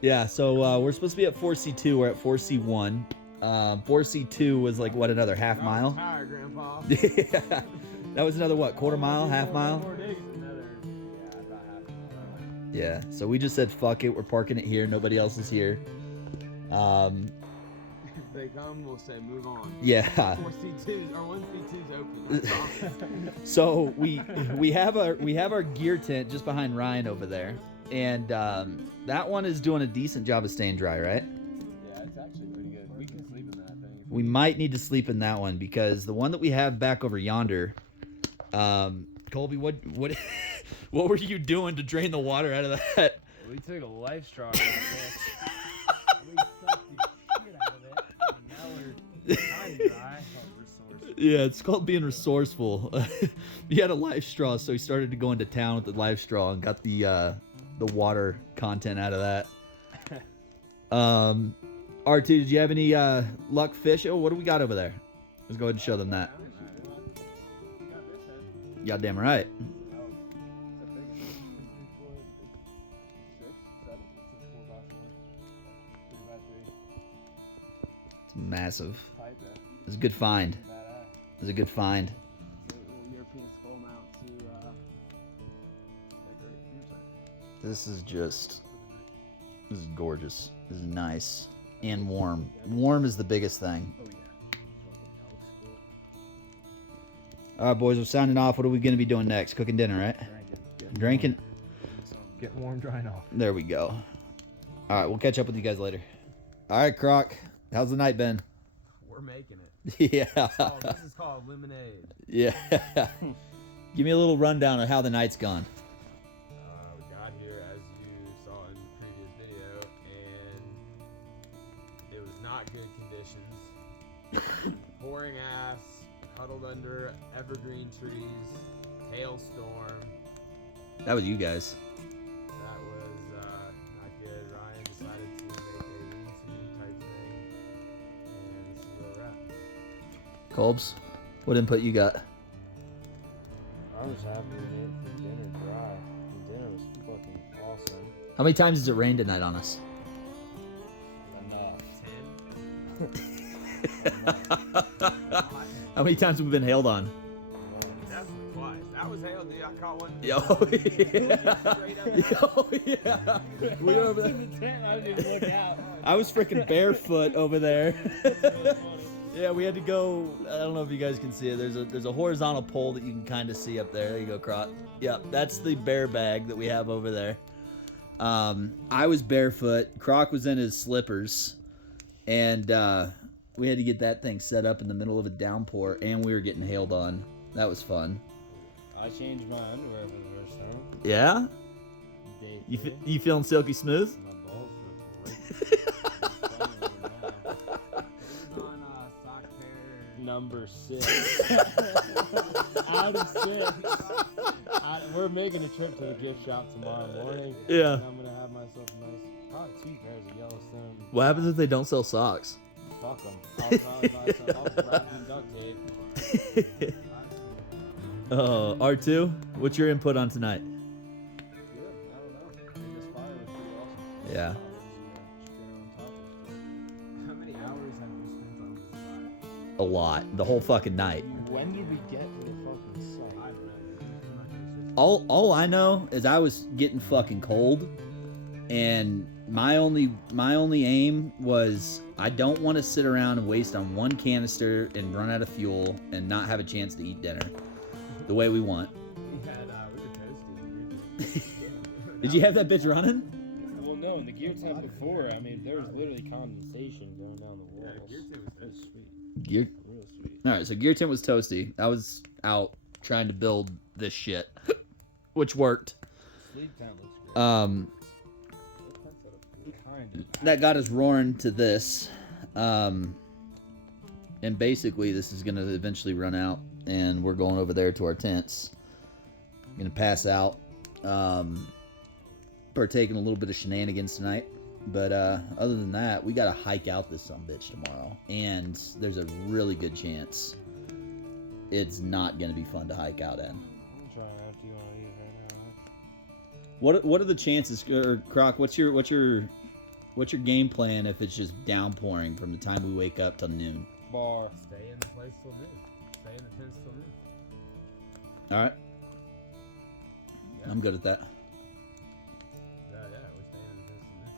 Yeah, so we're supposed to be at 4C2. We're at 4C1. 4C2 was like, what, another half mile? Tired, Grandpa. Yeah. That was another, what, quarter mile, half mile? Yeah, so we just said, fuck it, we're parking it here. Nobody else is here. If they come, we'll say move on. Yeah. 4C2s or 1C2's open. I promise. So we have our gear tent just behind Ryan over there. And that one is doing a decent job of staying dry, right? Yeah, it's actually pretty good. We can sleep in that thing. We might need to sleep in that one because the one that we have back over yonder, Colby, what what were you doing to drain the water out of that? We took a life straw out of it. We sucked the shit out of it. And now we're kind of dry. Yeah, it's called being resourceful. He had a life straw, so he started to go into town with the life straw and got the water content out of that. R2, did you have any luck fish? Oh, what do we got over there? Let's go ahead and show them that. Goddamn right. It's massive. It's a good find. It's a good find. European skull mount to This is gorgeous. This is nice. and warm. Warm is the biggest thing. All right, boys, we're signing off. What are we going to be doing next? Cooking dinner, right? Drinking. Getting warm, drying off. There we go. All right, we'll catch up with you guys later. All right, Croc. How's the night been? We're making it. Yeah. This is called lemonade. Yeah. Give me a little rundown of how the night's gone. We got here as you saw in the previous video, and it was not good conditions. Pouring ass, huddled under evergreen trees, hailstorm. That was you guys. That was not good. Ryan decided to make a lean-to type thing, and this is where we're at. Colbs, what input you got? I was happy we made it through dinner dry. And dinner was fucking awesome. How many times has it rained tonight on us? Enough. 10. How many times have we been hailed on? That's twice. That was hail, dude. I caught one. Yo, yeah. We were over there. I didn't even look out. I was freaking barefoot over there. That's really funny. Yeah, we had to go. I don't know if you guys can see it. There's a horizontal pole that you can kind of see up there. There you go, Croc. Yep, that's the bear bag that we have over there. I was barefoot. Croc was in his slippers, and we had to get that thing set up in the middle of a downpour, and we were getting hailed on. That was fun. I changed my underwear for the first time. Yeah, Day you three. you feeling silky smooth? My balls feel great. On sock pair. Number 6. Out of 6. We're making a trip to the gift shop tomorrow morning. Yeah. And I'm gonna have myself a nice, probably 2 pairs of Yellowstone. What happens if they don't sell socks? Fuck them. I'll probably buy some. I'll wrap in duct tape. R2, what's your input on tonight? Good. I don't know. This fire was pretty awesome. Yeah. How many hours have you spent on this fire? A lot. The whole fucking night. When did we get to the fucking site? I don't know. All I know is I was getting fucking cold, and my only aim was I don't want to sit around and waste on one canister and run out of fuel and not have a chance to eat dinner the way we want. We were toasted. Did you have that bitch running? Well, no, in the gear tent before, I mean, there was literally condensation going down the walls. Yeah, gear tent was It was sweet. Gear. Real sweet. All right, so gear tent was toasty. I was out trying to build this shit, which worked. Sleep tent looks great. Um, Kind of. that got us roaring to this. And basically this is going to eventually run out, and we're going over there to our tents. I'm going to pass out. Partaking a little bit of shenanigans tonight. But other than that, we got to hike out this sumbitch tomorrow. And there's a really good chance it's not going to be fun to hike out in. I'm trying after you want to eat right now. What are the chances, or Croc, what's your game plan if it's just downpouring from the time we wake up till noon? Bar. Stay in the place till noon. Stay in the tents till noon. All right, Yeah. I'm good at that. Yeah, we're staying in the tents till noon.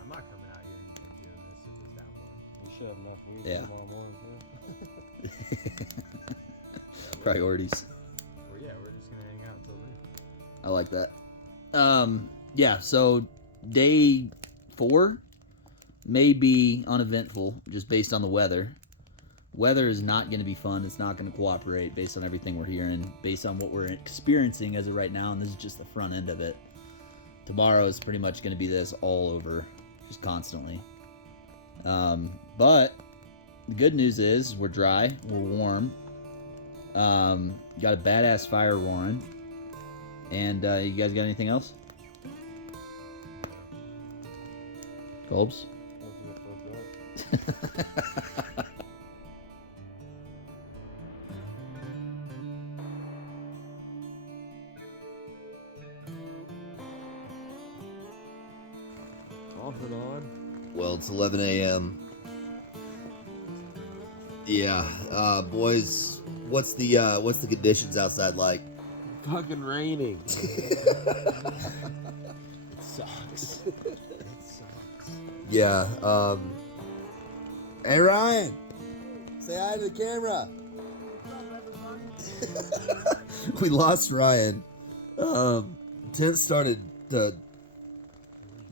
I'm not coming out here and doing this if it's downpouring. We should have enough weed Yeah. tomorrow morning, too. Priorities. We're just gonna hang out till noon. I like that. Yeah. So day 4 may be uneventful just based on the weather. Weather is not going to be fun. It's not going to cooperate based on everything we're hearing, based on what we're experiencing as of right now, and this is just the front end of it. Tomorrow is pretty much going to be this all over, just constantly. But the good news is we're dry, we're warm, got a badass fire roaring, and you guys got anything else? Colbs? Off and on. Well, it's 11 a.m. Yeah, boys, what's the conditions outside like? Fucking raining. It sucks. Yeah, Hey Ryan, say hi to the camera. We lost Ryan. Tent started to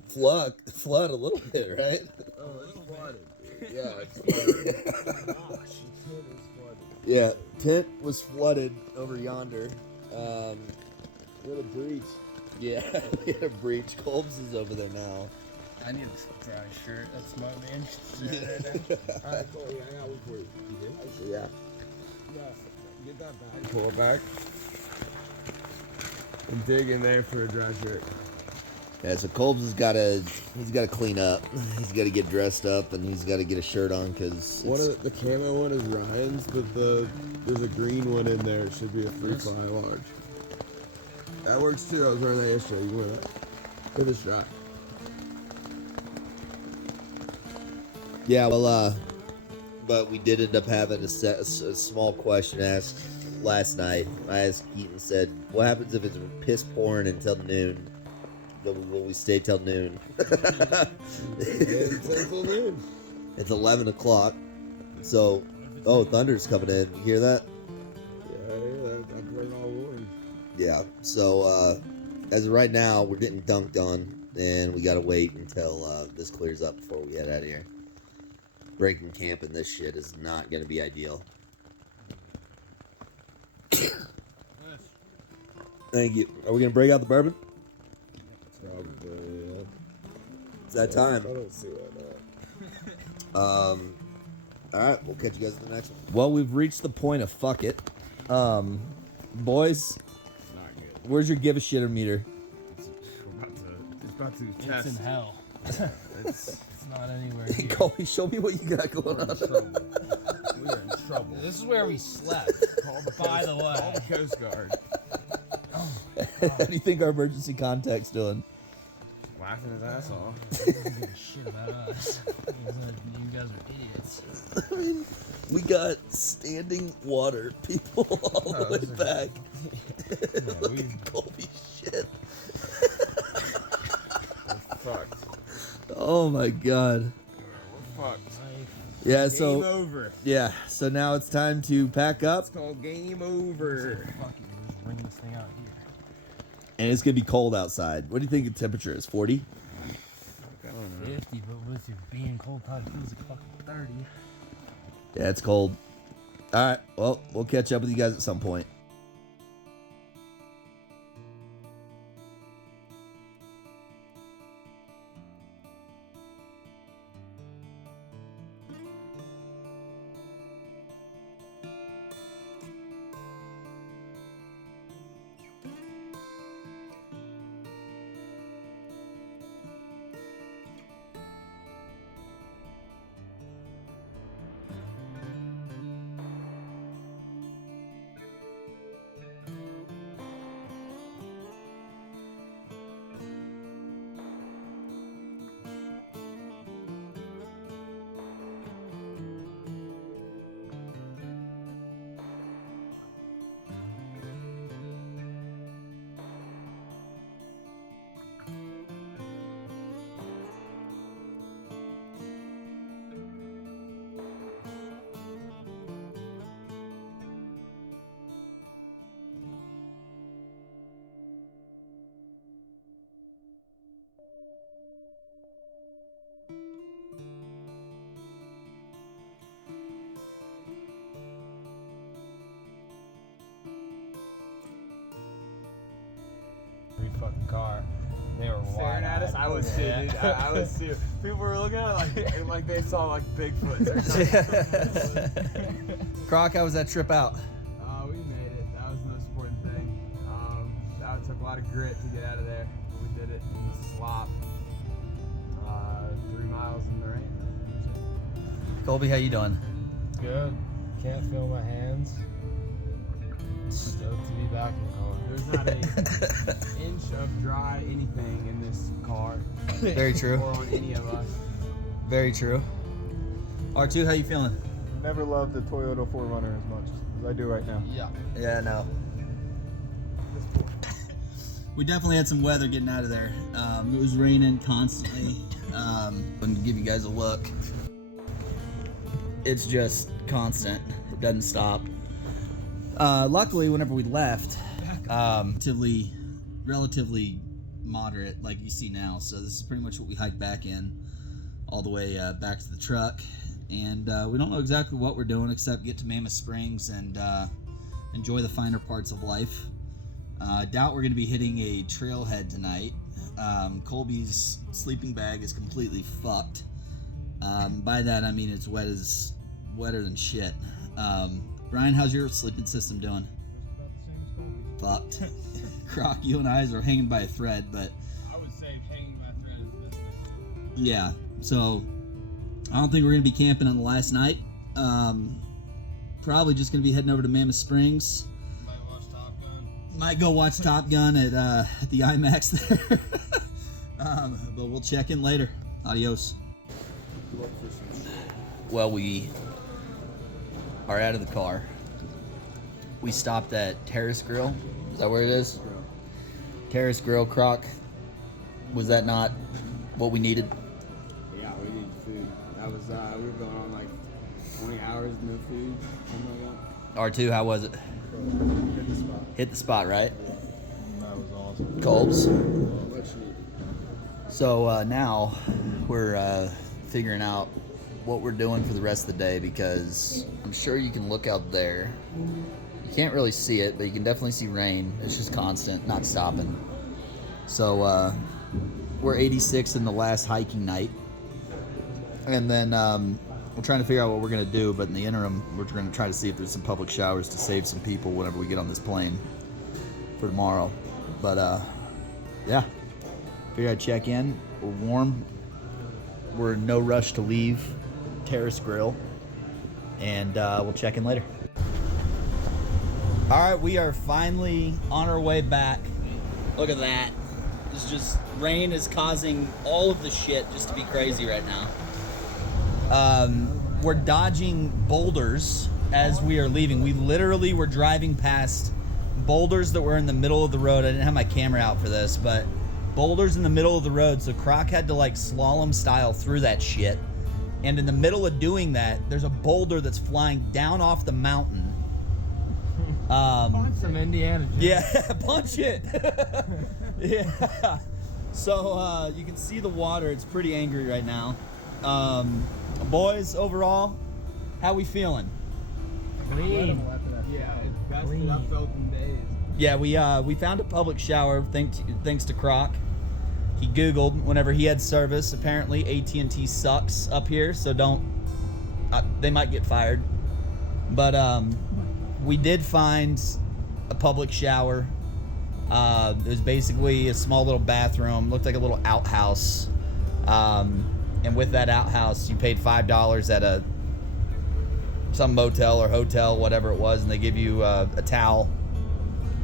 flood a little bit, right? Oh, it's flooded. Yeah, it's flooded. Yeah, tent was flooded over yonder. What a breach. Yeah, we had a breach. Colbs is over there now. I need a dry shirt. That's my man. Alright, cool. Yeah, I got one for you. You did? Yeah. Get that bag. Pull it back. And dig in there for a dry shirt. Yeah, so Colbs has he's gotta clean up. He's gotta get dressed up and he's gotta get a shirt on because The camo one is Ryan's, but there's a green one in there. It should be a free fly large. That works too. I was wearing that yesterday. You can wear that. Give it a shot. yeah, well, but we did end up having a small question asked last night. I asked Keaton, said, what happens if it's piss pouring until noon? Will we stay till noon? It's 11 o'clock. So, thunder's coming in. You hear that? Yeah, I hear that. I've heard all morning. Yeah. So, as of right now, we're getting dunked on, and we gotta wait until this clears up before we head out of here. Breaking camp in this shit is not gonna be ideal. Thank you. Are we gonna break out the bourbon? Probably, yeah. It's that time. I don't see why not. Alright, we'll catch you guys in the next one. Well, we've reached the point of fuck it. Boys, Not good. where's your give a shitter meter? It's about to It's test. in hell. It's It's not anywhere here. Colby, show me what you got going on. We are in trouble. This is where we slept. By the way. Call the Coast Guard. How do you think our emergency contact's doing? Laughing his ass off. He doesn't give a shit about us. You guys are idiots. I mean, we got standing water people all the way back. Look at Colby's shit. We're fucked. Oh my god. We're fucked. Yeah, Game so over. yeah, so now it's time to pack up, It's called game over. Fuck you. We'll just ring this thing out here. and it's gonna be cold outside. What do you think the temperature is? 40? I don't know. 50, but with you being cold, probably feels like fucking 30. Yeah, it's cold. All right, well, we'll catch up with you guys at some point. Free fucking car. They were Staring at us, I was sitting. I was sitting. People were looking at it like they saw like Bigfoot. Croc, how was that trip out? We made it. That was the most important thing. That took a lot of grit to get out of there. But we did it in the slop. 3 miles in the rain. Colby, how you doing? Good. Can't feel my hands. Stoked to be back in the car. There's not an inch of dry anything in this car Very true. or on any of us. Very true. R2, how you feeling? Never loved the Toyota 4Runner as much as I do right now. Yeah. Yeah, no. We definitely had some weather getting out of there. It was raining constantly. Let me give you guys a look. It's just constant. It doesn't stop. Luckily, whenever we left, relatively moderate, like you see now. So this is pretty much what we hiked back in, all the way back to the truck. And we don't know exactly what we're doing except get to Mammoth Springs and enjoy the finer parts of life. I doubt we're going to be hitting a trailhead tonight. Colby's sleeping bag is completely fucked. By that I mean it's wetter than shit. Brian, how's your sleeping system doing? About the same as Colby's. Fucked. Croc, you and I are hanging by a thread, but I would say hanging by a thread is the best way. yeah. So I don't think we're gonna be camping on the last night. Probably just gonna be heading over to Mammoth Springs. Might watch Top Gun. Might go watch Top Gun at the IMAX there. But we'll check in later. Adios. Well, we are out of the car. We stopped at Terrace Grill. Is that where it is? Terrace Grill. Croc, was that not what we needed? Yeah, we need food. That was we were going on like 20 hours, no food, something like that. R2, how was it? Hit the spot. Hit the spot, right? That was awesome. Colbs. Much needed. So now we're figuring out what we're doing for the rest of the day, because I'm sure you can look out there. You can't really see it, but you can definitely see rain. It's just constant, not stopping. So we're 86 in the last hiking night. And then we're trying to figure out what we're going to do, but in the interim, we're going to try to see if there's some public showers to save some people whenever we get on this plane for tomorrow. But yeah, figure I'd check in. We're warm. We're in no rush to leave Terrace Grill, and we'll check in later. All right, we are finally on our way back. Look at that. It's just, rain is causing all of the shit just to be crazy right now. We're dodging boulders as we are leaving. We literally were driving past boulders that were in the middle of the road. I didn't have my camera out for this, but boulders in the middle of the road, so Croc had to like slalom style through that shit. And in the middle of doing that, there's a boulder that's flying down off the mountain. Some Indiana Jones. Yeah, punch it. Yeah. So you can see the water. It's pretty angry right now. Boys, overall, how we feeling? Clean. Yeah, it's best that I've felt in days. Yeah, we found a public shower thanks to Croc. He Googled whenever he had service. Apparently AT&T sucks up here, so they might get fired. But we did find a public shower. It was basically a small little bathroom, looked like a little outhouse. And with that outhouse, you paid $5 at some motel or hotel, whatever it was, and they give you a towel.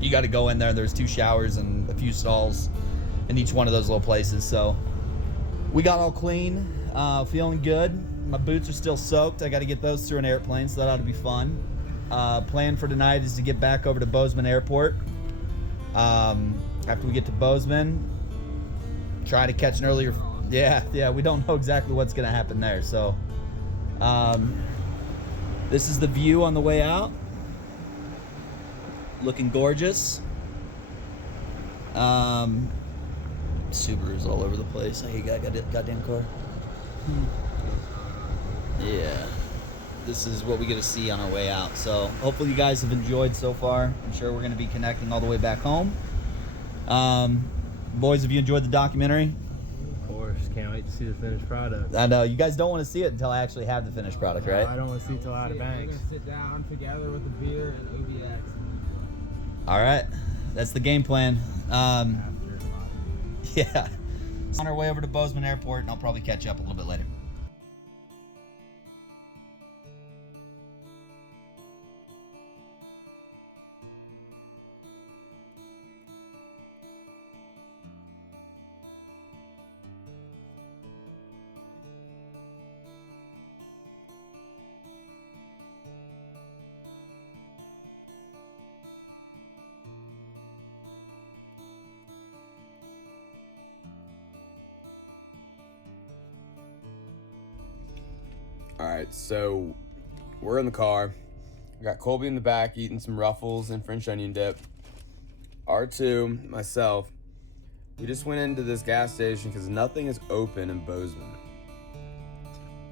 You got to go in there. There's 2 showers and a few stalls in each one of those little places. So we got all clean, feeling good. My boots are still soaked. I got to get those through an airplane, so that ought to be fun. Plan for tonight is to get back over to Bozeman Airport. After we get to Bozeman, try to catch an earlier. Yeah, we don't know exactly what's gonna happen there. So this is the view on the way out. Looking gorgeous. Subarus all over the place. I hate goddamn car. Yeah. This is what we get to see on our way out. So hopefully you guys have enjoyed so far. I'm sure we're going to be connecting all the way back home. Boys, have you enjoyed the documentary? Of course, can't wait to see the finished product. I know you guys don't want to see it until I actually have the finished product, right? I don't want to see it till Outer We're Banks. gonna sit down together with a beer and OBX. All right, that's the game plan. Yeah. On our way over to Bozeman Airport, and I'll probably catch you up a little bit later. All right, so we're in the car. I got Colby in the back eating some Ruffles and French onion dip. R2, myself, we just went into this gas station because nothing is open in Bozeman.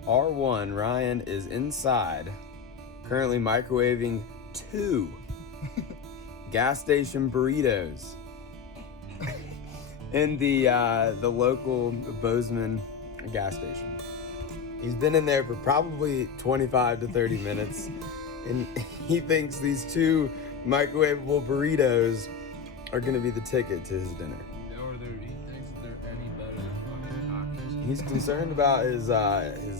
R1, Ryan, is inside, currently microwaving 2 gas station burritos in the local Bozeman gas station. He's been in there for probably 25 to 30 minutes, and he thinks these 2 microwavable burritos are gonna be the ticket to his dinner. He thinks that they're any better than fucking Takis. He's concerned about his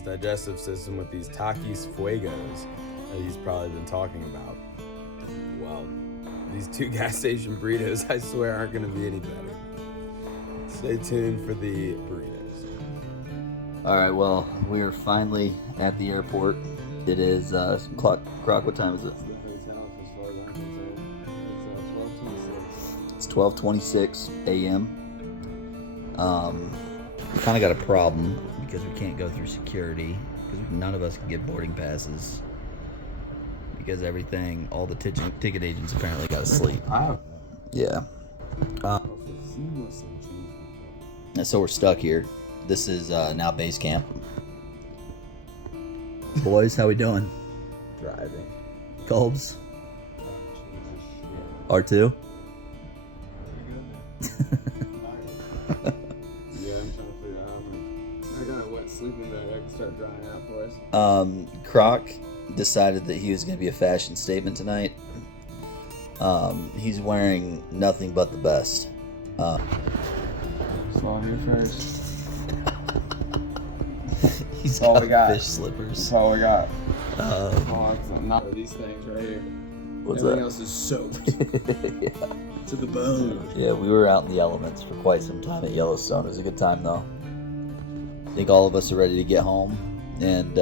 digestive system with these Takis Fuegos that he's probably been talking about. Well, these 2 gas station burritos, I swear, aren't gonna be any better. Stay tuned for the burritos. All right, well, we are finally at the airport. It is Croc. What time is it? It's 12:26 a.m. We kind of got a problem because we can't go through security because none of us can get boarding passes because all the ticket agents apparently got to sleep. Yeah. And so we're stuck here. This is now base camp. Boys, how we doing? Driving. Colbs? R2? Yeah, I'm trying to figure out how I got a wet sleeping bag. I can start drying out for us. Croc decided that he was going to be a fashion statement tonight. He's wearing nothing but the best. Saw here first. He's all got we got. fish slippers. That's all we got. Not these things right here. What's Everything that? else is soaked Yeah. to the bone. Yeah, we were out in the elements for quite some time at Yellowstone. It was a good time, though. I think all of us are ready to get home and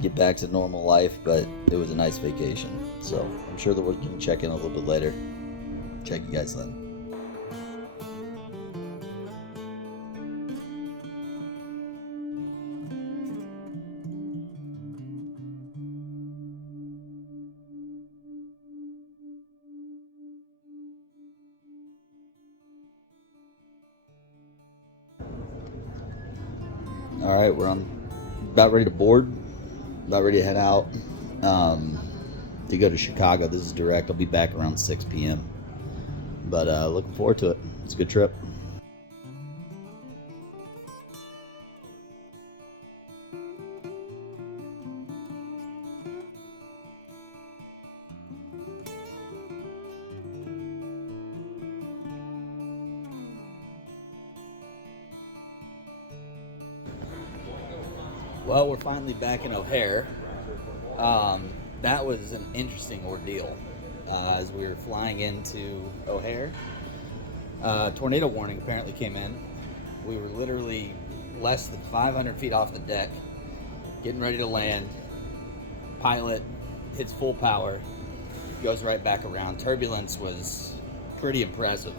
get back to normal life, but it was a nice vacation. So I'm sure that we can check in a little bit later. Check you guys then. All right, we're about ready to board, about ready to head out to go to Chicago. This is direct. I'll be back around 6 p.m. But looking forward to it. It's a good trip. Well, we're finally back in O'Hare. That was an interesting ordeal. As we were flying into O'Hare, tornado warning apparently came in. We were literally less than 500 feet off the deck, getting ready to land. Pilot hits full power, goes right back around. Turbulence was pretty impressive,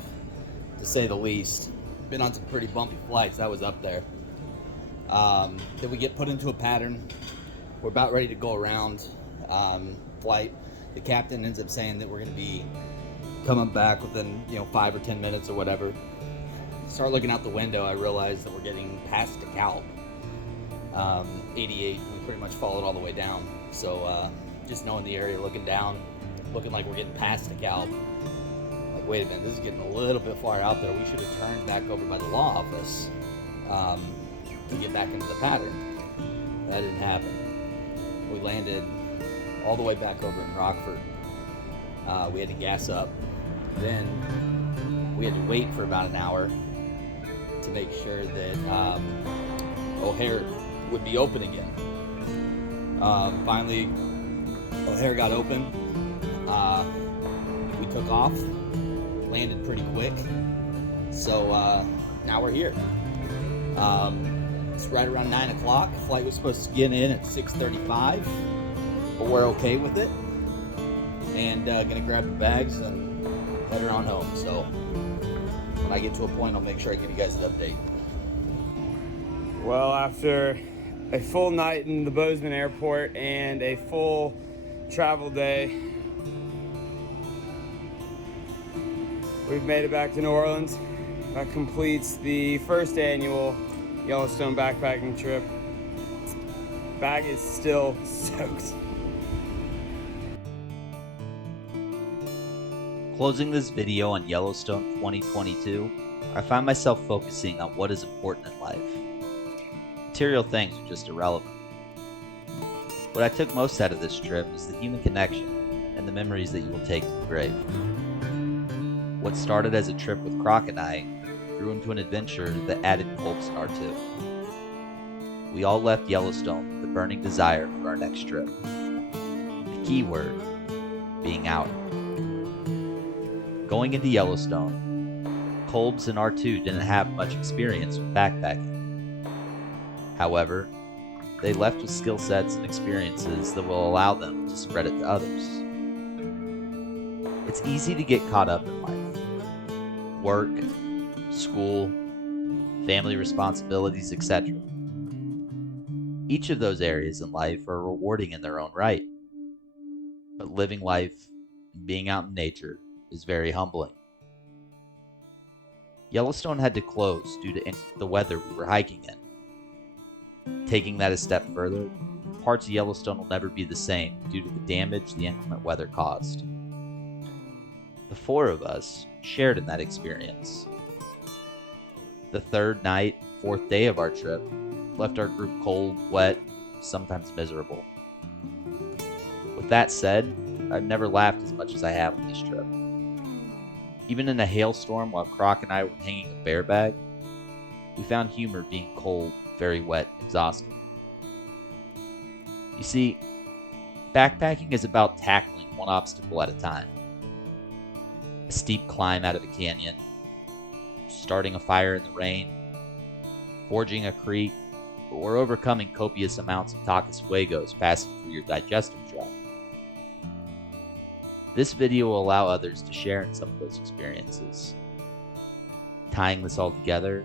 to say the least. Been on some pretty bumpy flights. That was up there. Then we get put into a pattern. We're about ready to go around flight. The captain ends up saying that we're going to be coming back within 5 or 10 minutes or whatever. Start looking out the window. I realize that we're getting past DeKalb. 88. We pretty much followed all the way down. So just knowing the area, looking down, looking like we're getting past DeKalb. Like, wait a minute, this is getting a little bit far out there. We should have turned back over by the law office to get back into the pattern. That didn't happen. We landed all the way back over in Rockford. We had to gas up. Then we had to wait for about an hour to make sure that O'Hare would be open again. Finally, O'Hare got open. We took off, landed pretty quick. So now we're here. It's right around 9 o'clock. Flight was supposed to get in at 6:35, but we're okay with it. And gonna grab the bags and head her on home. So when I get to a point, I'll make sure I give you guys an update. Well, after a full night in the Bozeman airport and a full travel day. We've made it back to New Orleans. That completes the first annual Yellowstone backpacking trip. Bag is still soaked. Closing this video on Yellowstone 2022, I find myself focusing on what is important in life. Material things are just irrelevant. What I took most out of this trip is the human connection and the memories that you will take to the grave. What started as a trip with Croc and I grew into an adventure that added Kolb's and R2. We all left Yellowstone with a burning desire for our next trip. The key word being out. Going into Yellowstone, Kolb's and R2 didn't have much experience with backpacking. However, they left with skill sets and experiences that will allow them to spread it to others. It's easy to get caught up in life. Work, school, family responsibilities, etc. Each of those areas in life are rewarding in their own right. But living life and being out in nature is very humbling. Yellowstone had to close due to the weather we were hiking in. Taking that a step further, parts of Yellowstone will never be the same due to the damage the inclement weather caused. The four of us shared in that experience. The third night, fourth day of our trip left our group cold, wet, sometimes miserable. With that said, I've never laughed as much as I have on this trip. Even in a hailstorm while Croc and I were hanging a bear bag, we found humor being cold, very wet, and exhausting. You see, backpacking is about tackling one obstacle at a time. A steep climb out of a canyon, starting a fire in the rain, forging a creek, or overcoming copious amounts of tacos fuegos passing through your digestive tract. This video will allow others to share in some of those experiences. Tying this all together,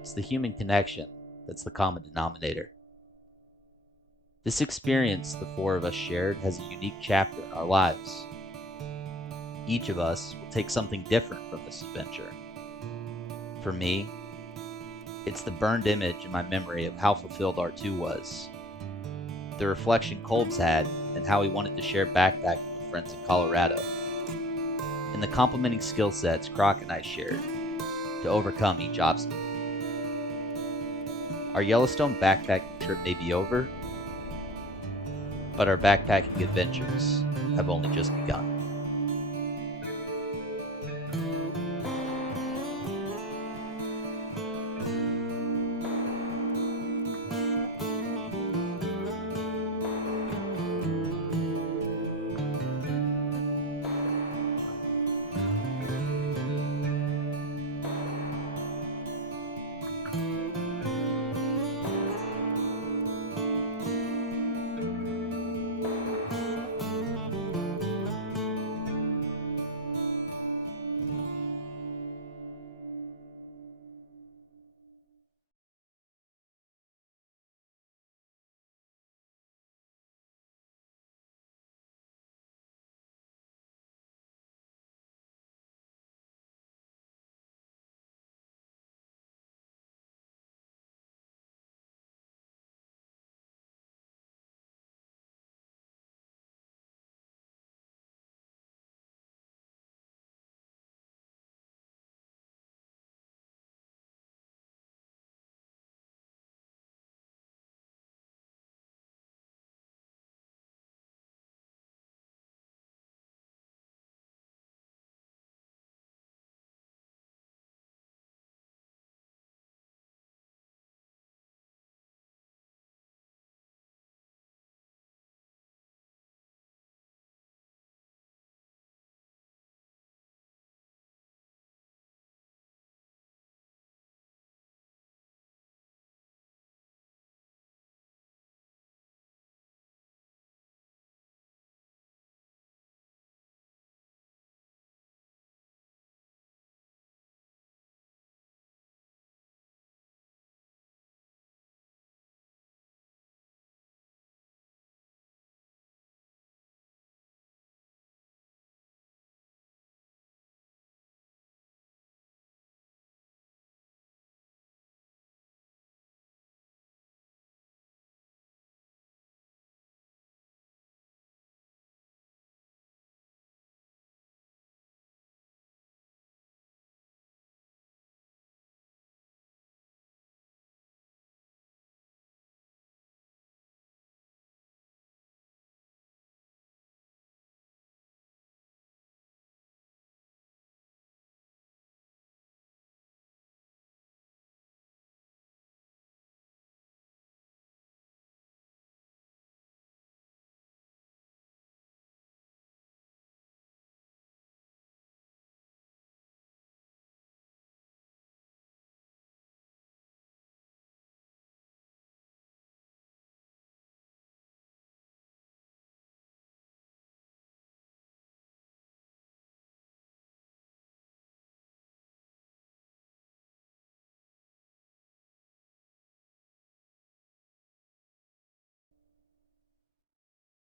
it's the human connection that's the common denominator. This experience the four of us shared has a unique chapter in our lives. Each of us will take something different from this adventure. For me, it's the burned image in my memory of how fulfilled R2 was, the reflection Kolb's had, and how he wanted to share backpacking with friends in Colorado, and the complementing skill sets Croc and I shared to overcome each obstacle. Our Yellowstone backpacking trip may be over, but our backpacking adventures have only just begun.